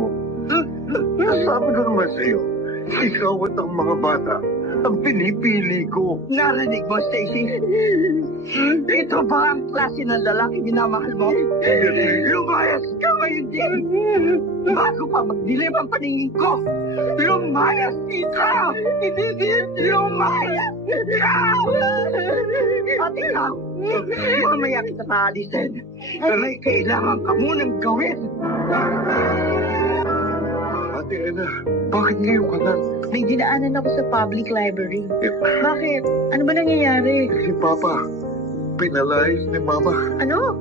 Sabi ko naman sa'yo, ikaw at ang mga bata ang pinipili ko. Narinig mo, Stacy? Ito ba ang klase ng lalaki minamahal mo? Lumayas ka ngayon din! Bago pa magdilim ang paningin ko! Lumayas ka! Lumayas ka! At ikaw, mamaya kita paalisin. Pero kailangan ka munang gawin. Ate Ella, bakit ngayon ka lang? May dinaanan ako sa public library. Bakit? Ano ba nangyayari? Si Papa, pinalayas ni Mama. Ano?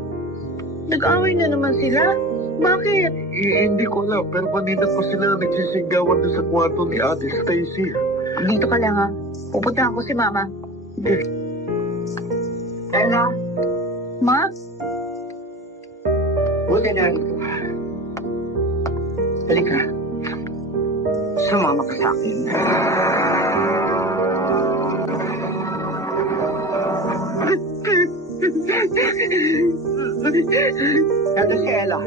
Nag-away na naman sila? Bakit? Hindi ko alam, pero kanina pa sila nagsisigawan doon sa kwarto ni Ate Stacy. Dito ka lang ha. Pupuntahan ko si Mama. Ella, Ma? buti na rito. Halika. Sumama ka sa akin. Ito si Ella.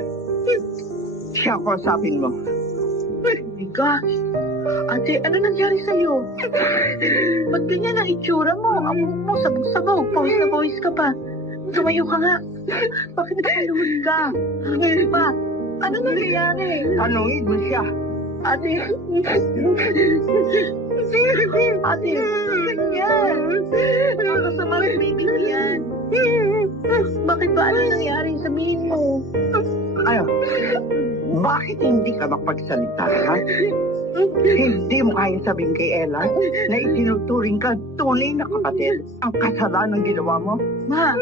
Siya ang kausapin mo. Oh my gosh. Ate, ano nangyari sa'yo? Ba't ganyan ang itsura mo? Ang buhok mo, sabog-sabog. Pawis na pawis ka pa. Tumayo ka nga. Bakit nakaluhod ka? Ma, ano nangyayari? Tanungin mo siya. Ate. Ate, ganyan. Ang kasama ng baby ko yan. Bakit ba? Ano nangyari? Sabihin mo. Ano? Bakit hindi ka makapagsalita, ha? Hindi mo kaya sabihin kay Ella na itinuturing ka tunay na kapatid ang kasalanan ng ginawa mo? Ma,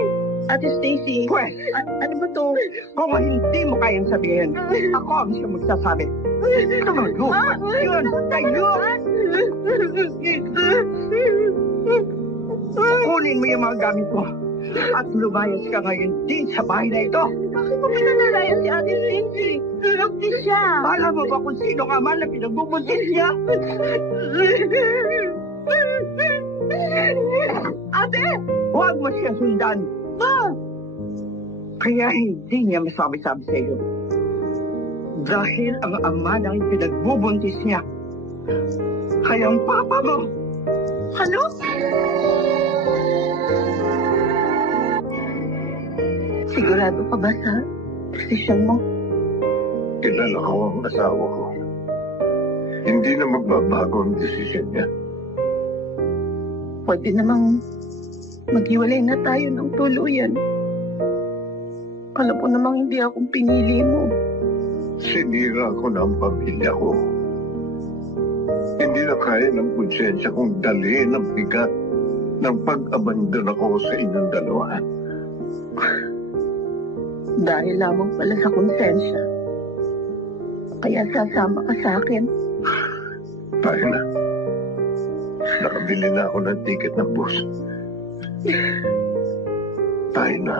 Ate Stacy. Pwes, Ano ba to? kung hindi mo kayang sabihin, ako ang siya magsasabi. Tumalupas yun kayo! Kunin mo yung mga gamit mo at lumayas ka ngayon din sa bahay na ito. Bakit mo pinanalayan si Ate Stacy? Buntis siya. Alam mo ba kung sino ka man na pinagbubuntis niya? Ate! Huwag mo siya sundan. Kaya hindi niya masabi-sabi sa iyo. Dahil ang ama na yung pinagbubuntis niya ay ang papa mo. Ano? Sigurado ka ba sa posisyon mo? Kilala ko ang asawa ko. Hindi na magbabago ang desisyon niya. Pwede namang maghiwalay na tayo ng tuluyan. Alam ko namang hindi akong pinili mo. Sinira ko na ang pamilya ko. Hindi na kaya ng konsensya kong dalhin ang bigat ng pag-abandon ako sa inyong dalawa. Dahil lamang pala sa konsensya. Kaya sasama ka sa akin. Tayo na. Nakabili na ako ng ticket ng bus. Tayo na.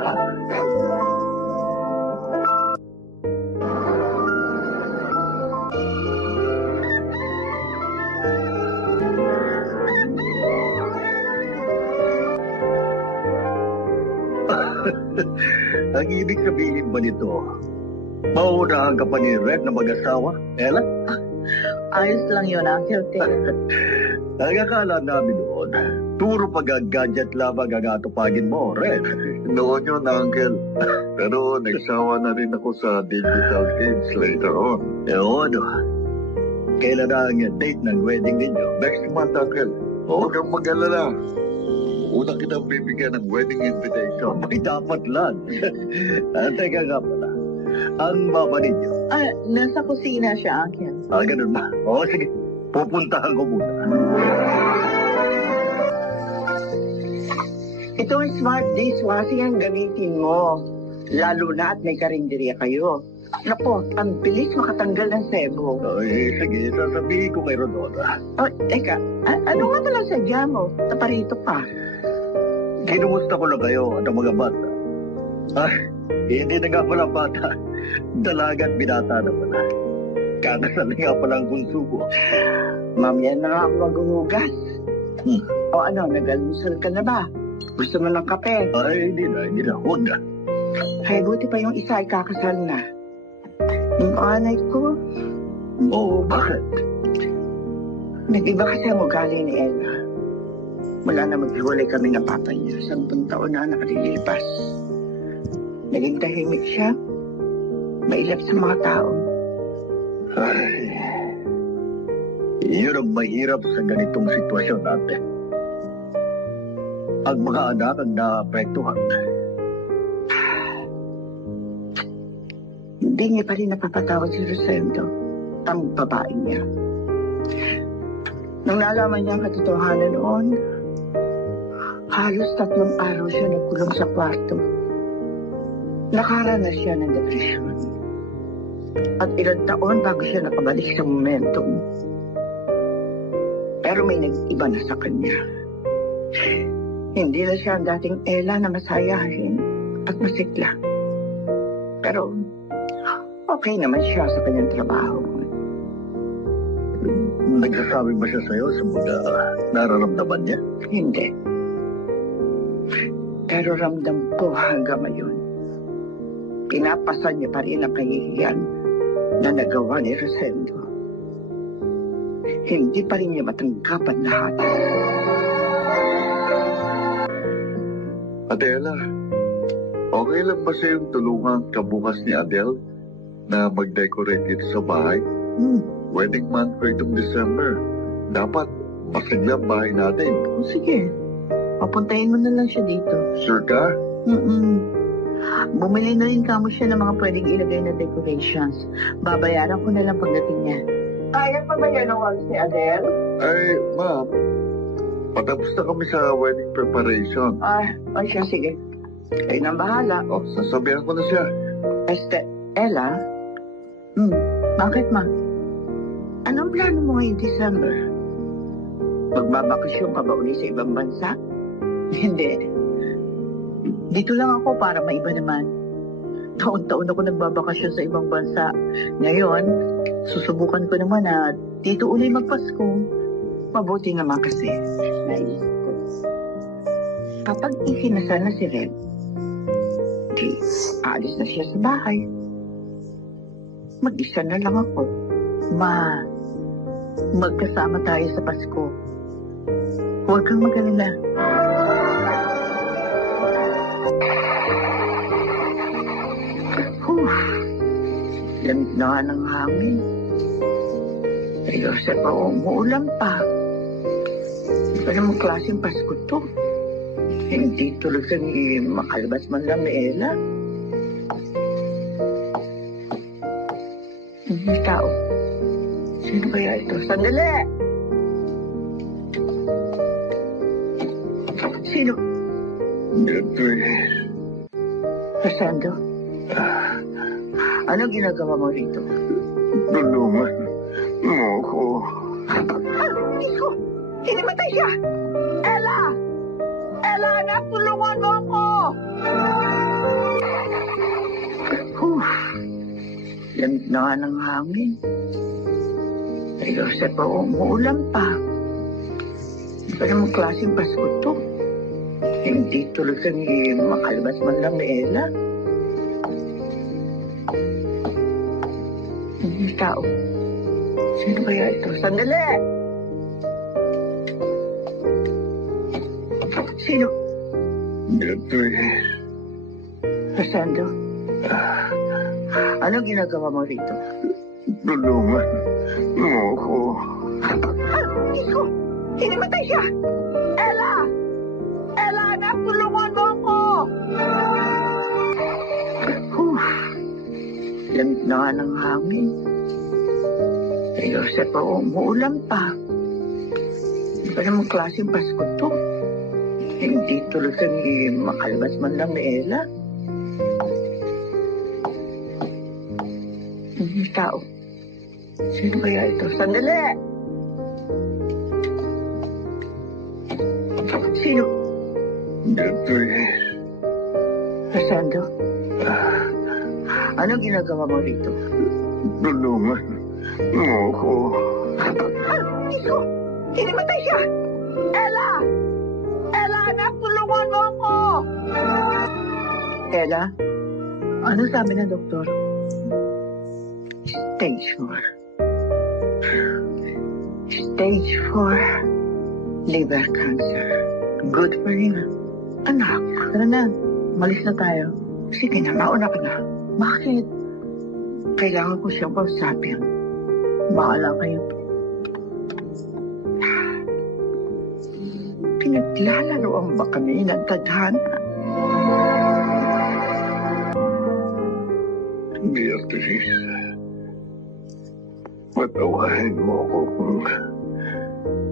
Ang ibig sabihin ba nito, mauunahan ka pa ni Red na mag-asawa, Ella? Ayos lang yun, Uncle Ted. Ang akala namin noon, puro pag-gadget lamang ang atupagin mo, Red. Noon yun, Uncle. Pero nagsawa na rin ako sa digital games later on. Ewan, kailan na ang date ng wedding ninyo? Next month, Uncle. Huwag kang mag-alala. Una kitang bibigyan ng wedding invitation. May dapat lang. Teka nga pala. Ang mama ninyo. Nasa kusina siya, Uncle. Ganun ba? Oo, sige. Pupuntahan ko muna. Itong smart dishwashing ang gamitin mo. Lalo na at may karinderya kayo. Napo, ang bilis makatanggal ng sebo. Ay, sige. Sasabihin ko kay Rodora. Oh, teka. Ano nga pala sadya mo? Taparito pa. Kinumusta ko lang kayo at ang mga bata. Hindi na nga pala bata. Dalaga at binata na pala. Kakasal nga pala ang bunso ko. Mamaya na nga ako maghuhugas. O ano, nag-almusal ka na ba? Gusto mo ng kape? Ay, hindi na. Huwag na. Ay, buti pa yung isa ay kakasal na. Yung anay ko, Oo, bakit? nag-iba kasi ang ugali ni Ella. Mula na maghiwalay kami ng papa niya, 10 taon na nakalilipas. Naging tahimik siya, mailap sa mga tao. Ay, yun ang mahirap sa ganitong sitwasyon natin. Ang mga anak ang naapektuhan. Hindi niya pa rin napapatawad si Rosendo, ang babae niya. Nung nalaman niya ang katotohanan noon, halos 3 araw siya nagkulong sa kwarto. Nakaranas siya ng depresyon. At ilang taon bago siya nakabalik sa momentum. Pero may nag-iba na sa kanya. Hindi na siya ang dating Ella na masayahin at masikla. Pero okay naman siya sa kanyang trabaho. Nagsasabi ba siya sa'yo sa mga nararamdaman niya? Hindi. Pero ramdam ko hanggang ngayon. Pinapasan niya pa rin ang kahihiyan na nagawa ni Rosendo. Hindi pa rin niya matanggap ang lahat. Adela, okay lang ba sa'yong tulungan kabukas ni Adele na mag-decorate dito sa bahay? Wedding month ko itong December. Dapat masigla ang bahay natin. Sige, papuntahin mo na lang siya dito. Sure ka? Bumili na rin kamo siya ng mga pwedeng ilagay na decorations. Babayaran ko na lang pagdating niya. Kaya pa ba yan ang si Adele? Ay, ma'am. Patapos na kami sa wedding preparation. Siya, sige. Kayo nang bahala. Sasabihan ko na siya. Ella? Bakit, ma? Anong plano mo ngayong December? Magbabakasyon ka ba uli sa ibang bansa? Hindi. Dito lang ako para maiba naman. Taon-taon ako nagbabakasyon sa ibang bansa. Ngayon, susubukan ko naman na dito uli magpasko. Mabuti naman kasi. Naisip ko. Kapag ikinasal na si Red, di, alis na siya sa bahay. Mag-isa na lang ako. Ma, magkasama tayo sa Pasko. Huwag kang mag-alala. Lamig na nga ng hangin. Pero sa umuulan pa. Ano mong klaseng Pasko to? Hindi talaga ni makalabas man lang ni Ella. May tao. Sino kaya ito? Sandali! Sino? Beatrice. Rosendo? Ano ginagawa mo rito? Tulungan mo ako. Iko! Hinimatay siya! Ella! Ella, anak! Tulungan mo ako! Lamig na nga ng hangin. Ay, Joseph, umuulan pa. Hindi pa naman klaseng Pasko to. Hindi tuloy ka ni makalabas man lang ni Ella. May tao. Sino kaya ito? Sandali! Sino? Beatrice. Rosendo? Ano ginagawa mo rito? Tulungan mo ako. Iko! Hinimatay siya! Ella! Ella, anak! Tulungan mo ako! Lamig na nga ng hangin. Ay, Joseph, umuulan pa. Hindi pa naman klaseng Pasko to. Hindi tuloy ka ni makalabas man lang ni Ella. May tao. Sino kaya ito? Sandali! Sino? Beatrice. Rosendo? Ano ginagawa mo rito? Tulungan mo ako. Iko! Hinimatay siya! Ella! Ella, anak! Tulungan mo ako! Ella? Ano sabi ng doktor? Stage 4. Stage 4. Liver cancer. Good for you. Anak, tara na. Malis na tayo. Sige na, mauna ka na. Bakit? Kailangan ko siyang pausapin. Baala kayo. Pinaglalaroan ba kami ng tadhana? Beatrice. Patawarin mo ako kung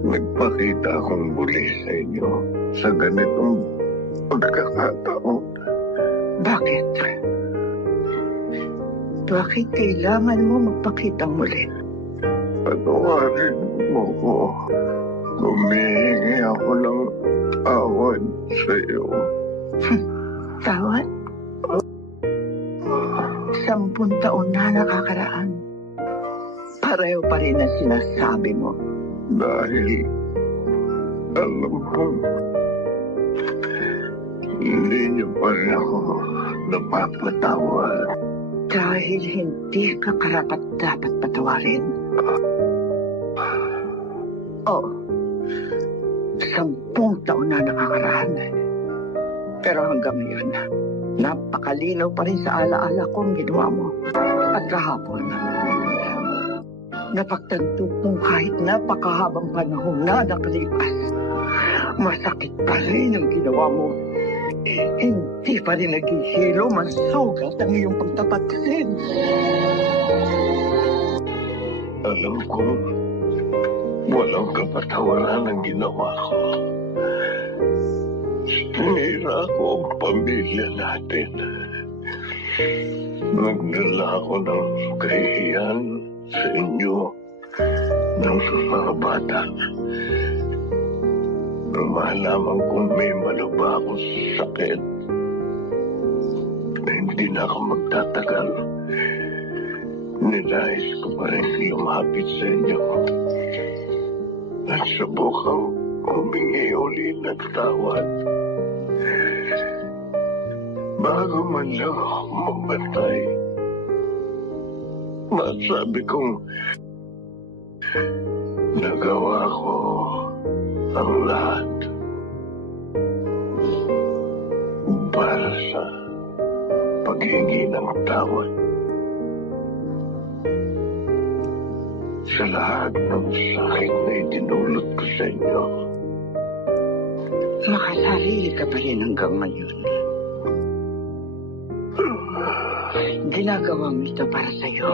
nagpakita akong buli sa inyo sa ganitong pagkakataon. Bakit? Bakit kailangan mo magpakita muli? Patawarin mo ko. Humihingi ako ng tawad sa iyo. Tawad? 10 taon na nakakaraan. Pareho pa rin ang sinasabi mo. Dahil alam ko hindi niyo pa rin ako napapatawad. Dahil hindi ka karapat-dapat patawarin. Oo. 10 taon na nakakaraan. Pero hanggang ngayon, napakalinaw pa rin sa alaala ko ang ginawa mo. At kahapon, napagtanto kong kahit napakahabang panahon na nakalipas, masakit pa rin ang ginawa mo. Hindi pa rin naghihilo, masugat ang iyong pagtataksin. Alam ko walang kapatawaran ang ginawa ko. Sinira ko ang pamilya natin. Nagdala ako ng kahihiyan sa inyo ng mga bata. Nung malaman kong may malaba akong sakit na hindi na ako magtatagal, nilais ko pa rin lumapit sa inyo at subukang humingi uli ng tawad. Bago man lang ako mamatay, masabi kong nagawa ko ang lahat para sa paghingi ng tawad sa lahat ng sakit na itinulot ko sa inyo. Makasarili ka pa rin hanggang ngayon. Ginagawa mo ito para sa'yo.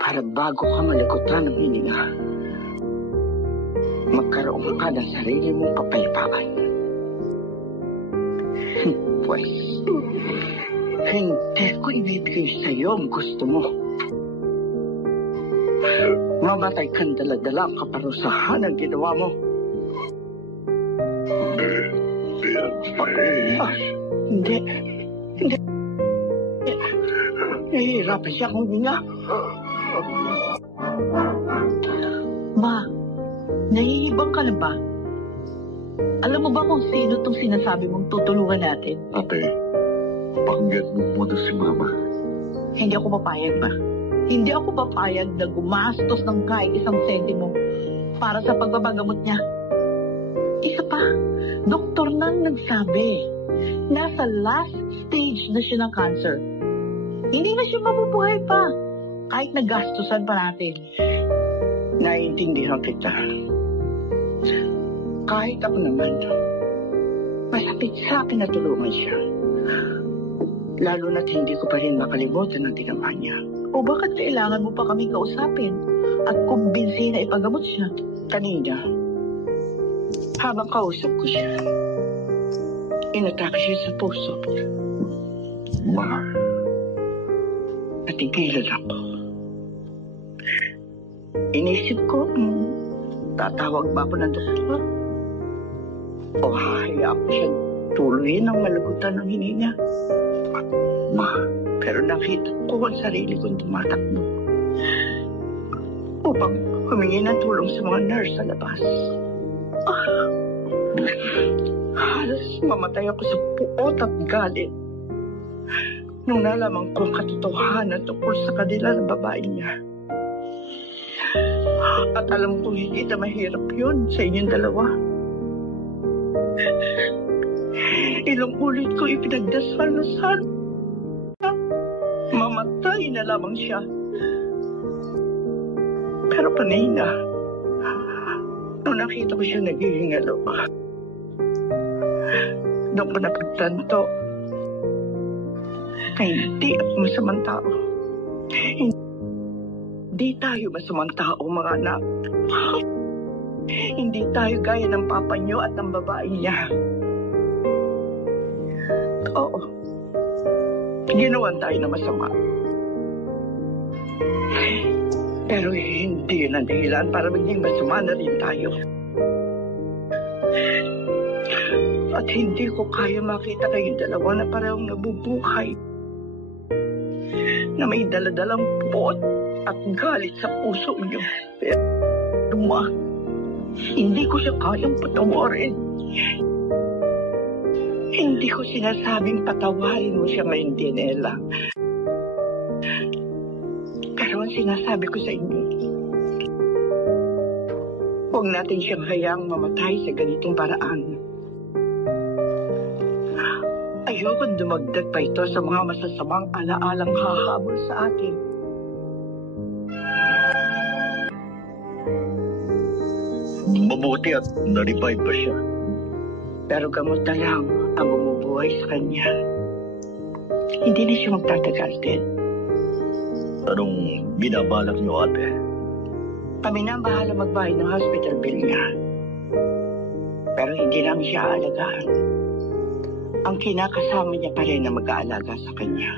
Para bago ka malikutan ng hininga, magkaroon ka ng sarili mong kapayapaan. Pues, hindi ko ibibigay sa'yo ang gusto mo. Mamatay kang dala-dala ang kaparusahan ang ginawa mo. Hindi. Nahihirapan siya kung hininga. Ma, nahihibang ka na ba? Alam mo ba kung sino tong sinasabi mong tutulungan natin? Ate, pakinggan mo muna si Mama. Hindi ako papayag, ma. Hindi ako papayag na gumastos ng kahit isang sentimo para sa pagbabagamot niya. Isa pa, doktor nang nagsabi, nasa last stage na siya ng cancer. Hindi na siya mabubuhay pa, kahit nagastusan pa natin. Naiintindihan kita. Kahit ako naman, masapit sa akin na tulungan siya. Lalo na't hindi ko pa rin makalimutan ang ginawa niya. O bakit kailangan mo pa kami kausapin at kumbinsi na ipagamot siya? Kanina, habang kausap ko siya, inatake siya sa puso. Ma, Natigilan ako. Inisip ko, tatawag ba ako ng doktor? O hahayaan ko siya tuloy ng malagutan ng hininga? Ma, Pero nakita ko ang sarili kong tumatakbo upang humingi ng tulong sa mga nurse sa labas. Halos mamatay ako sa puot at galit nung nalaman ko ang katotohanan tungkol sa kanila ng babae niya. At alam kong hindi na mahirap yun sa inyong dalawa. Ilang ulit ko ipinagdasal na sana mamatay na lamang siya. Pero kanina, nung nakita ko siya naghihingalo, doon ko napagtanto na hindi ako masamang tao. Hindi tayo masamang tao, mga anak. Hindi tayo gaya ng papa niyo at ng babae niya. Oo. Ginawan tayo na masama. Pero hindi yun ang dahilan para maging masama na rin tayo. At hindi ko kaya makita kayong dalawa na parehong nabubuhay, na may daladalang puot at galit sa puso niyo. Pero ma, hindi ko siya kayang patawarin. Hindi ko sinasabing patawarin mo siya ngayon, Dinela. Pero ang sinasabi ko sa inyo, huwag natin siyang hayaang mamatay sa ganitong paraan. Ayokong dumagdag pa ito sa mga masasamang alaalang hahabol sa atin. mabuti at na-revive pa siya. Pero gamot na lang ang bumubuhay sa kanya. Hindi na siya magtatagal din. Anong binabalak niyo, ate? Kami na ang bahala magbayad ng hospital bill niya. Pero hindi namin siya aalagaan. Ang kinakasama niya pa rin na mag-aalaga sa kanya.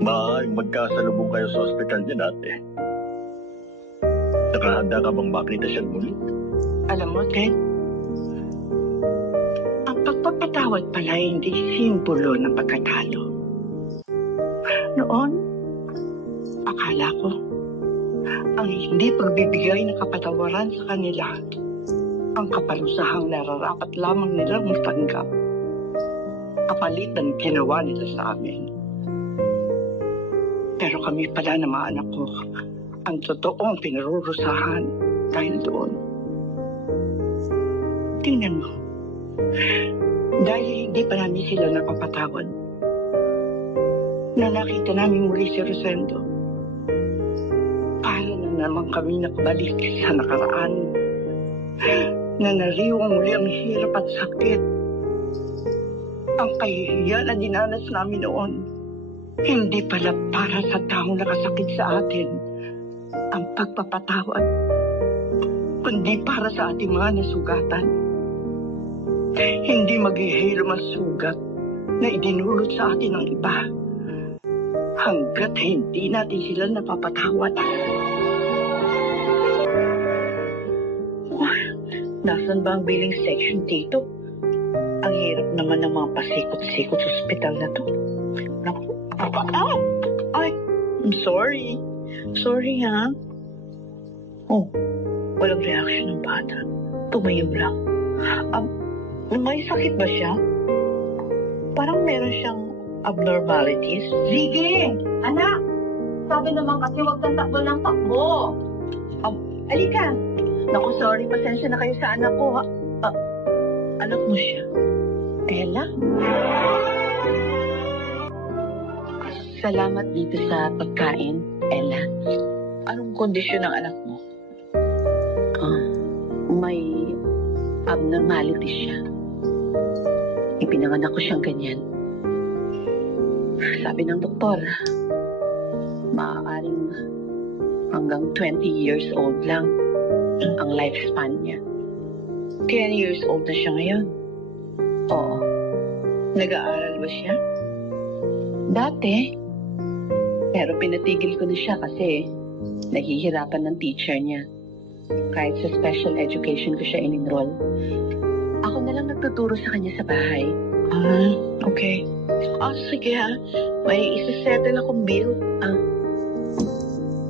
Maaaring magkasalubong kayo sa ospital niya, ate. Nakahanda ka bang makita siya muli? Alam mo, Ted, ang pagpapatawad pala hindi simbolo ng pagkatalo. Noon, akala ko, ang hindi pagbibigay ng kapatawaran sa kanila, ang kaparusahang nararapat lamang nilang matanggap, kapalit ng ginawa nila sa amin. Pero kami pala na mga anak ko, ang totoong pinarurusahan dahil doon. Tingnan mo, dahil hindi pa namin sila napapatawad, na nakita namin muli si Rosendo, para na naman kami nakabalik sa nakaraan na nariwang muli ang hirap at sakit. Ang kahihiyan na dinanas namin noon, hindi pala para sa taong nakasakit sa atin ang pagpapatawad, kundi para sa ating mga nasugatan. Hindi maghihilom ang sugat na idinulot sa atin ng iba hanggat hindi natin sila napapatawad. Nasaan ba ang billing section dito? Ang hirap naman ng mga pasikot-sikot sa ospital na to. Naku, ay, I'm sorry. Sorry, ha? Oh, walang reaction ng bata. Tumayo lang. May sakit ba siya? Parang meron siyang abnormalities. Sige, anak! Sabi naman kasi huwag kang takbo ng takbo. Alika! Naku, sorry, pasensya na kayo sa anak ko, ha? Anak mo siya? Ella? Salamat dito sa pagkain, Ella. Anong kondisyon ng anak mo? May abnormality siya. Ipinanganak ko siyang ganyan. Sabi ng doktor, maaaring hanggang 20 years old lang ang lifespan niya. 10 years old na siya ngayon. Oo. Nag-aaral ba siya? Dati. Pero pinatigil ko na siya kasi nahihirapan ng teacher niya. Kahit sa special education ko siya in-enroll. Ako na lang nagtuturo sa kanya sa bahay. Okay. Sige ha. May isa-settle akong bill.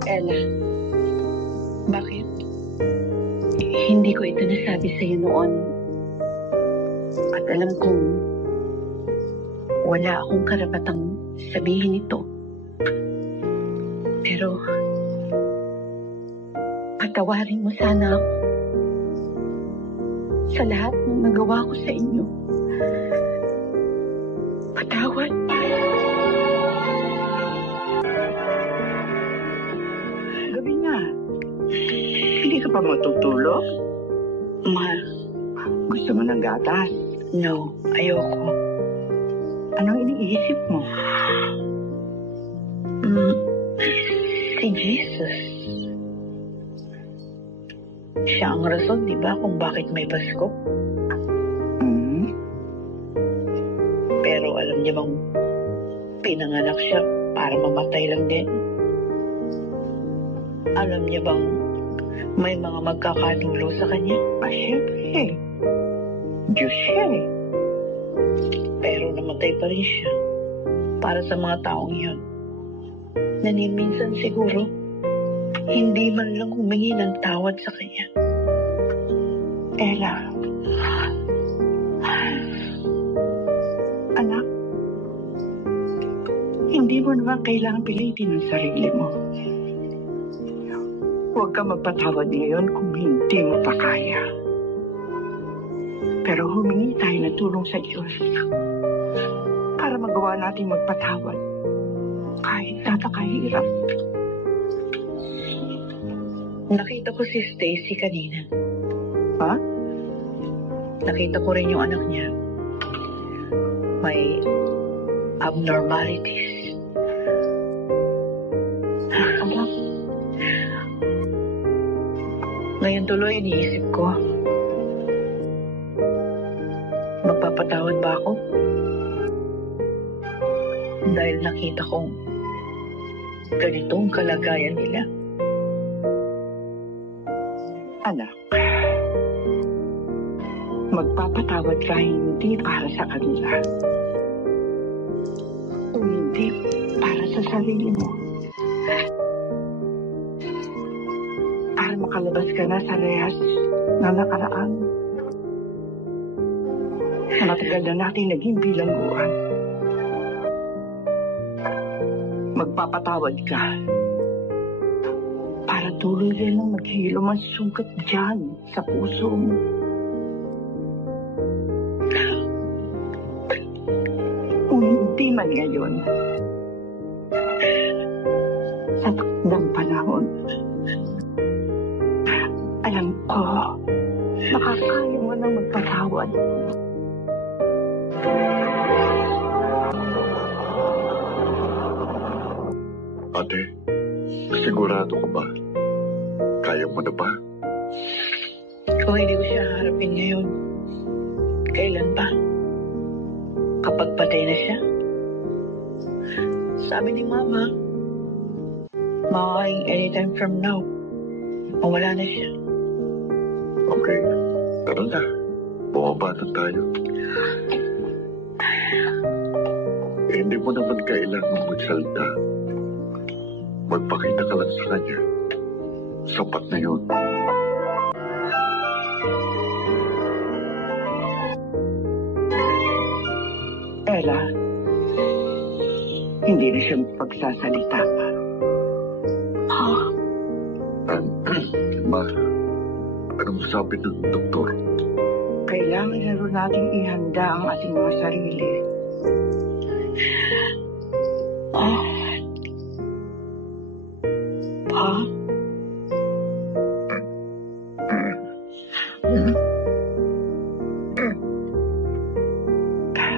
Ella. Bakit? Hindi ko ito nasabi sa'yo noon. At alam kong wala akong karapatang sabihin ito. Pero patawarin mo sana ako sa lahat ng nagawa ko sa inyo. Patawad. Gabi na. Hindi ka pa matutulog? Mahal. Gusto mo ng gatas? No, ayoko. Anong iniisip mo? Si Jesus. Siya ang rason, di ba, kung bakit may Pasko? Pero alam niya bang pinanganak siya para mamatay lang din? Alam niya bang may mga magkakadulo sa kanya? Siyempre. Diyos siya eh. Pero namatay pa rin siya para sa mga taong yun. Minsan siguro, hindi man lang humingi ng tawad sa kanya. Ella. Anak, hindi mo naman kailangan pilitin ang sarili mo. Huwag ka magpatawad ngayon kung hindi mo pa kaya. Pero humingi tayo ng tulong sa Diyos para magawa natin magpatawad kahit napakahirap. Nakita ko si Stacy kanina. Ha? Nakita ko rin yung anak niya. May abnormalities. Anak, Ngayon tuloy iniisip ko, magpapatawad ba ako? Dahil nakita kong ganitong kalagayan nila. anak, magpapatawad ka hindi para sa kanila. O hindi para sa sarili mo. Para makalabas ka na sa rehas na nakaraan. Na matagal na natin naging bilangguan. Magpapatawad ka para tuloy rin ang maghilom ang sugat dyan sa puso mo. Kung hindi man ngayon, sa takdang panahon, alam ko Nakakaya mo nang magpatawad. Ate, sigurado ka ba? Kaya mo na ba? Kung hindi ko siya harapin ngayon, kailan pa? Kapag patay na siya? Sabi ni Mama, maaaring anytime from now, mawala na siya. Okay, tara na. Bumaba na tayo. Hindi mo naman kailangan magsalita. Magpakita ka lang sa kanya. Sapat na yun. Ella, hindi na siya pagsasalita pa. Ma, anong sabi ng doktor? Kailangan na rin nating ihanda ang ating mga sarili. Pa?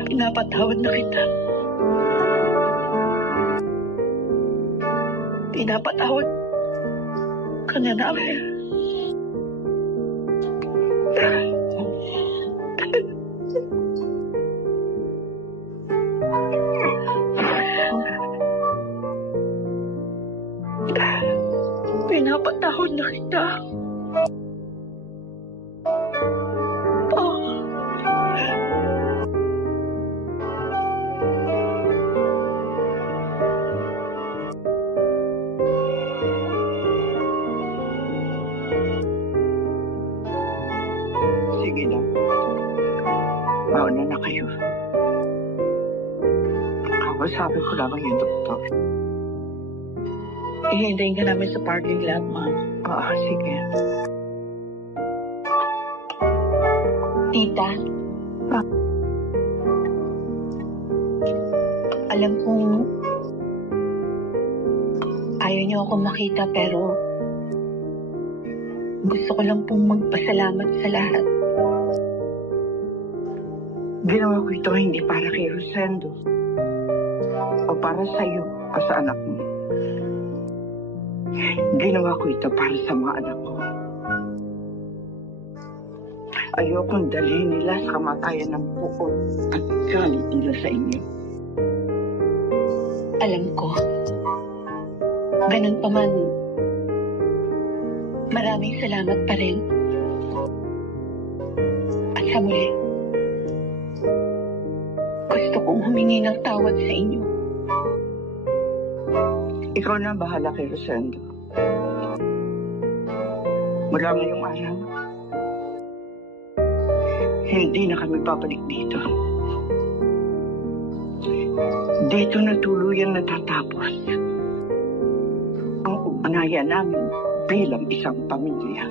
Pinapatawad na kita. Pinapatawad ka na namin. Pinapatawad na kita. Sige na. Mauna na kayo. Kawasabi ko lamang yung doktor. Ihintayin ka namin sa parking lot, Ma. Oo, sige. Tita? Alam kong ayaw niyo ako makita pero gusto ko lang pong magpasalamat sa lahat. Ginawa ko ito hindi para kay Rosendo o para sa iyo o sa anak mo. Ginawa ko ito para sa mga anak ko. Ayokong dalhin nila sa kamatayan ng bukod at galit nila sa inyo. Alam ko. Ganun pa man, maraming salamat pa rin. At sa muli, gusto kong humingi ng tawad sa inyo. Ikaw na ang bahala kay Rosendo. Mula ngayong araw, hindi na kami babalik dito. Dito na tuluyang natatapos ang ugnayan namin bilang isang pamilya.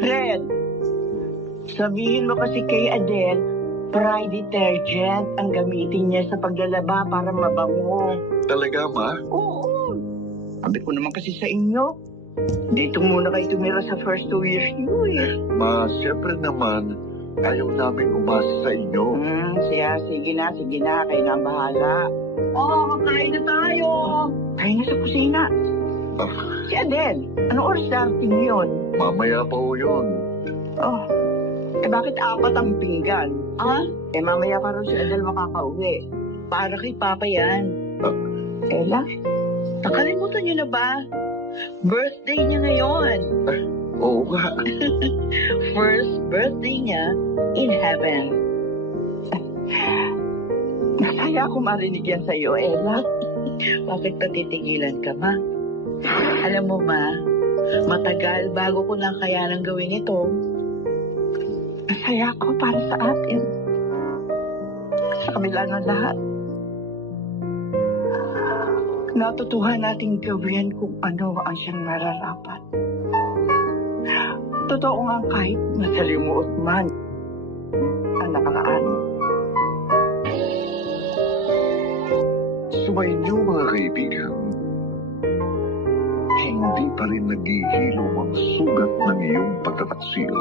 Red, sabihin mo kasi kay Adele, Pride detergent ang gamitin niya sa paglalaba para mabango. Talaga, Ma? Oo. Sabi ko naman kasi sa inyo, dito muna kayo tumira sa first 2 years niyo eh. Ma, siyempre naman, ayaw namin umasa sa inyo. Sige na, kayo na ang bahala. Kakain na tayo. Kain na sa kusina. Si Adele, anong oras darating yun? Mamaya pa ho yun. Bakit 4 ang pinggan? Mamaya pa rin si Adele makakauwi. Para kay Papa yan. Ella? Nakalimutan niyo na ba? Birthday niya ngayon. Oo nga. First birthday niya in heaven. Masaya ako marinig yan sa'yo, Ella. Bakit pa titigilan ka, Ma? Alam mo, Ma, matagal bago ko lang kayanang gawin ito. Masaya ako para sa atin. Sa kabila ng lahat. Natutuhan nating gawin kung ano ang siyang nararapat. Totoo nga kahit masalimuot man ang nakaraan. Sumayin niyo, mga kaibigan. hindi pa rin naghihilom ang sugat ng iyong pagtataksil.